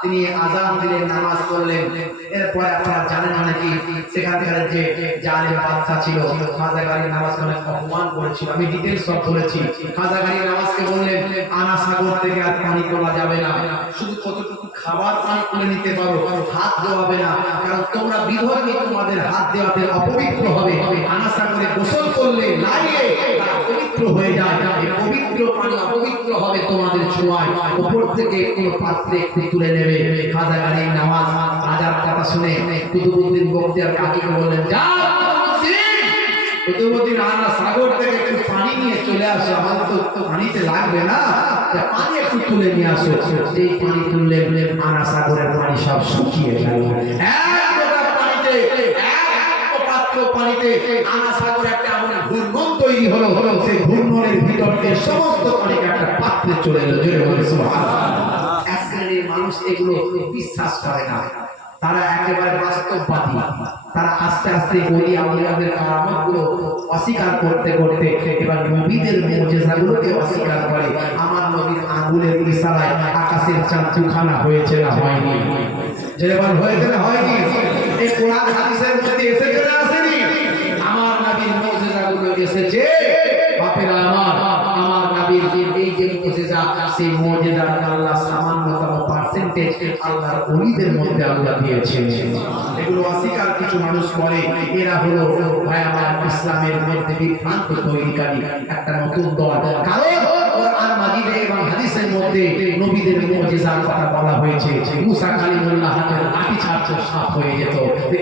তিনি আযান দিলেন, নামাজ পড়লেন। এরপর আপনারা জানেন নাকি সেখানকার যে জালেম বাদশা ছিল, খাজা গাড়ির নামাজ অনেক অপমান করেছিল। আমি ডিটেইলস সব বলেছি। খাজা গাড়ির নামাজকে বললেন আনা সাগর থেকে আর পানি তোলা যাবে না, শুধু কতটুকু খাবার পানি তুলে নিতে পারো, হাত দেওয়াবে না, কারণ তোমরা বিধর্মী, তোমাদের হাত দেওয়াতে অপবিত্র হবে। আনা সাগরে গোসল করলে লাইয়ে পবিত্র হয়ে যায়, এই পবিত্র পানি অপবিত্র হবে তোমাদের ছোঁয়ায়। উপর থেকে কোনো পাত্রে একটু তুলে নেবে। খাজা গাড়ির নামাজ রাজার কথা শুনে কুতুবউদ্দিন বখতিয়ার কাজীকে বললেন, যাও কুতুবউদ্দিন আনা সাগর থেকে একটু পানি নিয়ে চলে আসো, আমাদের তো পানিতে লাগবে না, পানি একটু তুলে নিয়ে আসো। যেই পানি তুললে আনা সাগরের পানি সব শুকিয়ে গেল। এক লোটা পানিতে, এক পাত্র পানিতে আনা সাগরে একটা এমন ঘূর্ণন তৈরি হলো, সেই ঘূর্ণনের ভিতর দিয়ে সমস্ত পানিকে একটা পাত্রে চলে এলো। জোরে বলে সুবহানাল্লাহ। এক শ্রেণীর মানুষ এগুলো বিশ্বাস করে না, তারা একেবারে বাস্তববাদী। তারা আস্তে আস্তে ওলি আউলিয়াদের কারামতগুলো অস্বীকার করতে করতে এবার নবীদের মুজিজাগুলোকে অস্বীকার করে। আমার নবীর আঙ্গুলের ইশারায় আকাশের চাঁদ দুখানা হয়েছে না হয়নি? যেবার হয়েছে না হয়নি? এই কোরআন হাদিসের মধ্যে এসেছে না আসেনি? আমার নবীর মুজিজাগুলো এসেছে। বাপেরা আমার, আমার নবীর এই যে মুজিজা, সেই মুজিজা আল্লাহ সামান্যতম পার্সেন্টেজ আল্লাহর ওলিদের মধ্যে আল্লাহ দিয়েছেন। এগুলো অস্বীকার কিছু মানুষ করে। এরা হলো ভাই আমার ইসলামের মধ্যে বিভ্রান্ত তৈরিকারী একটা নতুন দল। কারণ কোরআন মাজিদে এবং হাদিসের মধ্যে নবীদের মুজিজার কথা বলা হয়েছে। মুসা কালিমুল্লাহ হাতের লাঠি ছাড়ছে সাপ হয়ে যেত।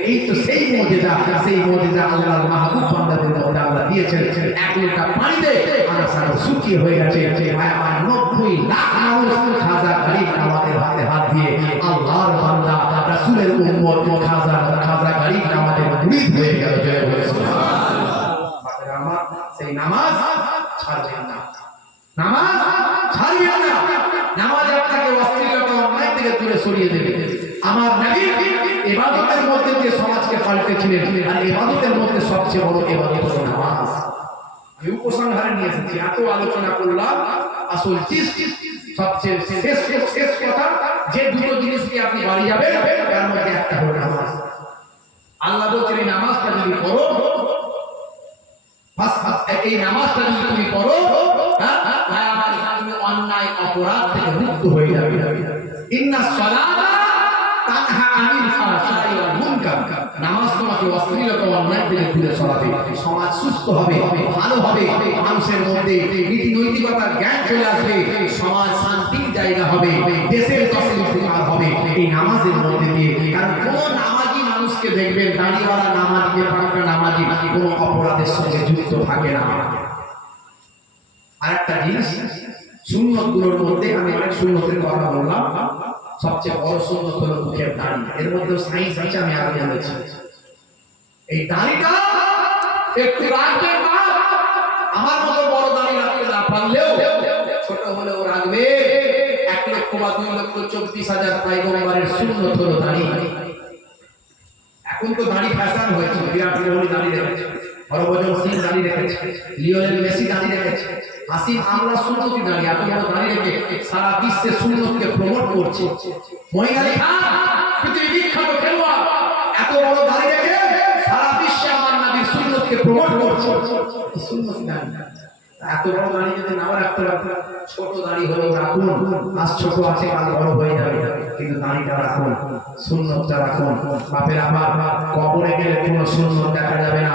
এই তো সেই মুজিজা, সেই মুজিজা আল্লাহর মাহবুব বান্দাদের মধ্যে আল্লাহ দিয়েছেন। এক লোটা পানিতে আনা সাগর শুকিয়ে হয়ে গেছে। ভাই আমার 90 লাখ মানুষ খাজা গাড়ির নামাজের হাতে হাত দিয়ে আল্লাহর বান্দা রাসূলের উম্মত খাজা গাড়ির নামাজের মুরিদ হয়ে গেল। জয় বলে সুবহানাল্লাহ। সেই নামাজ ছাড়বেন না, নামাজ ছাড়বেন না। নামাজ আপনাকে অশ্লীলতা অন্যায় থেকে দূরে সরিয়ে দেবে। আমার নবী ইবাদতের মধ্যে যে সমাজকে পাল্টেছিলেন, আর ইবাদতের মধ্যে সবচেয়ে বড় ইবাদত হলো নামাজ। এই উপসংহারে নিয়ে এসেছি, এত আলোচনা করলাম। আসল সবচেয়ে শেষ কথা, যে দুটো জিনিস কি আপনি বাড়ি যাবেন, তার মধ্যে একটা হলো নামাজ। আল্লাহ বলছেন এই নামাজটা যদি করো, এই নামাজটা যদি তুমি করো, তুমি অন্যায় অপরাধ থেকে মুক্ত হয়ে যাবে। ইন্নাস সালাতা তানহা আনিল ফাহশাই ওয়াল মুনকার। নামাজ তোমাকে অশ্লীলতা অন্যায় থেকে দূরে সরাবে। সমাজ সুস্থ হবে, ভালো হবে, মানুষের মধ্যে নীতি নৈতিকতার জ্ঞান চলে আসবে, সমাজ শান্তির জায়গা হবে, দেশের দশের উপকার হবে এই নামাজের মধ্যে দিয়ে। কারণ কোন নামাজি মানুষকে দেখবেন, দাঁড়িওয়ালা নামাজি, পাকা নামাজি, কোনো অপরাধের সঙ্গে যুক্ত থাকে না। আর একটা জিনিস, সুন্নত গুলোর মধ্যে আমি অনেক সুন্নতের কথা বললাম, সবচেয়ে বড় সুন্নত হলো মুখের দাড়ি। এর মধ্যে সাইন্স আছে, আমি আগে বলেছি। এই দাড়িটা একটু রাখবেন না, আমার মতো বড় দাড়ি রাখতে না পারলেও ছোট হলেও রাখবে। 1 লক্ষ বা 2 লক্ষ 24,000 পয়গম্বরের সুন্নত হলো দাড়ি। এখন তো দাড়ি ফ্যাশন হয়েছে, কোহলি দাঁড়িয়ে রেখেছে, হরভজন সিং দাঁড়িয়ে রেখেছে, লিওনেল মেসি দাঁড়িয়ে রেখেছে, আসিফ আমলা সুন্নতি দাঁড়িয়ে, এত বড় দাঁড়িয়ে রেখে সারা বিশ্বে সুন্নতকে প্রমোট করছে। মঈন আলী খান পৃথিবীর বিখ্যাত খেলোয়াড়, এত বড় দাঁড়িয়ে রেখে সারা বিশ্বে আমার নবীর সুন্নতকে প্রমোট করছে। সুন্নত দাঁড়িয়ে, এত বড় দাঁড়িয়ে যদি নাও রাখতে রাখতে ছোট দাড়ি হলেও রাখুন, আজ ছোট আছে কাল বড় হয়ে যাবে, কিন্তু দাড়িটা রাখুন, সুন্নতটা রাখুন। বাপের আমার কবরে গেলে কোনো সুন্নত দেখা যাবে না,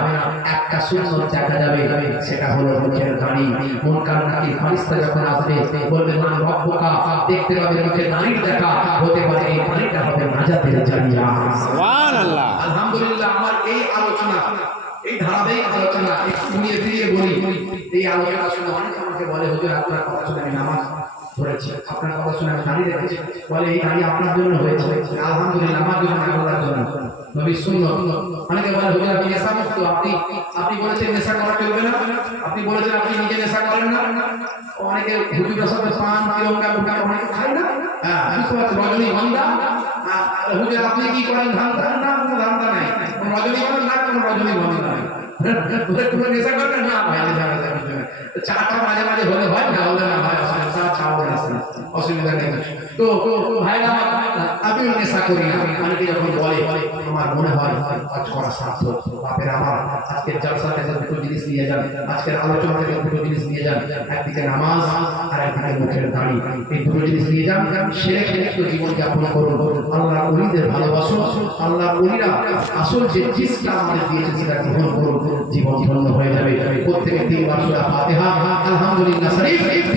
একটা সুন্নত দেখা যাবে, সেটা হলো মুখের দাড়ি। মুনকার নাকির ফারিস্তা যখন আসবে বলবে মান রব্বুকা, দেখতে পাবে মুখের দাড়ির দেখা, হতে পারে এই দাড়িটা হবে নাজাতের জারিয়া। সুবহানাল্লাহ। আলহামদুলিল্লাহ, আমার এই আলোচনা, এই ধারাবাহিক আলোচনা একটু ঘুরিয়ে ফিরিয়ে বলি। এই আলোচনা শুনে অনেকে আমাকে বলে হুজুর আপনার কথা শুনে আমি নামাজ পড়েছি, আপনার কথা শুনে আমি দাঁড়িয়ে রেখেছি, বলে এই দাঁড়িয়ে আপনার জন্য হয়েছে। আলহামদুলিল্লাহ, আমার জন্য না, আল্লাহর জন্য, নবীর সুন্নাত। অনেকে বলে হুজুর আপনি নেশা মুক্ত, আপনি বলেছেন নেশা করা চলবে না, আপনি বলেছেন আপনি নিজে নেশা করেন না। অনেকে হুজুরের সাথে পান তিরঙ্গা গুটখা অনেকে খায় না, হ্যাঁ রজনীগন্ধা, হুজুর আপনি কি করেন ধান ধান না, কোনো ধান্দা নাই, কোনো রজনীগন্ধা না, কোনো রজনীগন্ধা নাই, কোনো নেশা করেন না ভাই, নেশা চাটা মাঝে মাঝে হলে হয়, না হলে না হয়, অসুবিধা নেই। তো ভাইরা আমিও নেশা করি না, অনেকে যখন বলে আমার মনে হয় কাজ করা সার্থক। বাপের আমার আজকের জলসা থেকে দুটো জিনিস নিয়ে যান, আজকের আলোচনা থেকে দুটো জিনিস নিয়ে যান, একদিকে নামাজ আর একদিকে মুখের দাড়ি, এই দুটো জিনিস নিয়ে যান, সেরে খেলে তো জীবন যাপন করুন। আল্লাহ ওলিদের ভালোবাসুন, আল্লাহ ওলিরা আসল যে জিনিসটা আমাদের দিয়েছে সেটা গ্রহণ করুন, জীবন ধন্য হয়ে যাবে। প্রত্যেকে 3 বার সূরা ফাতিহা আলহামদুলিল্লাহ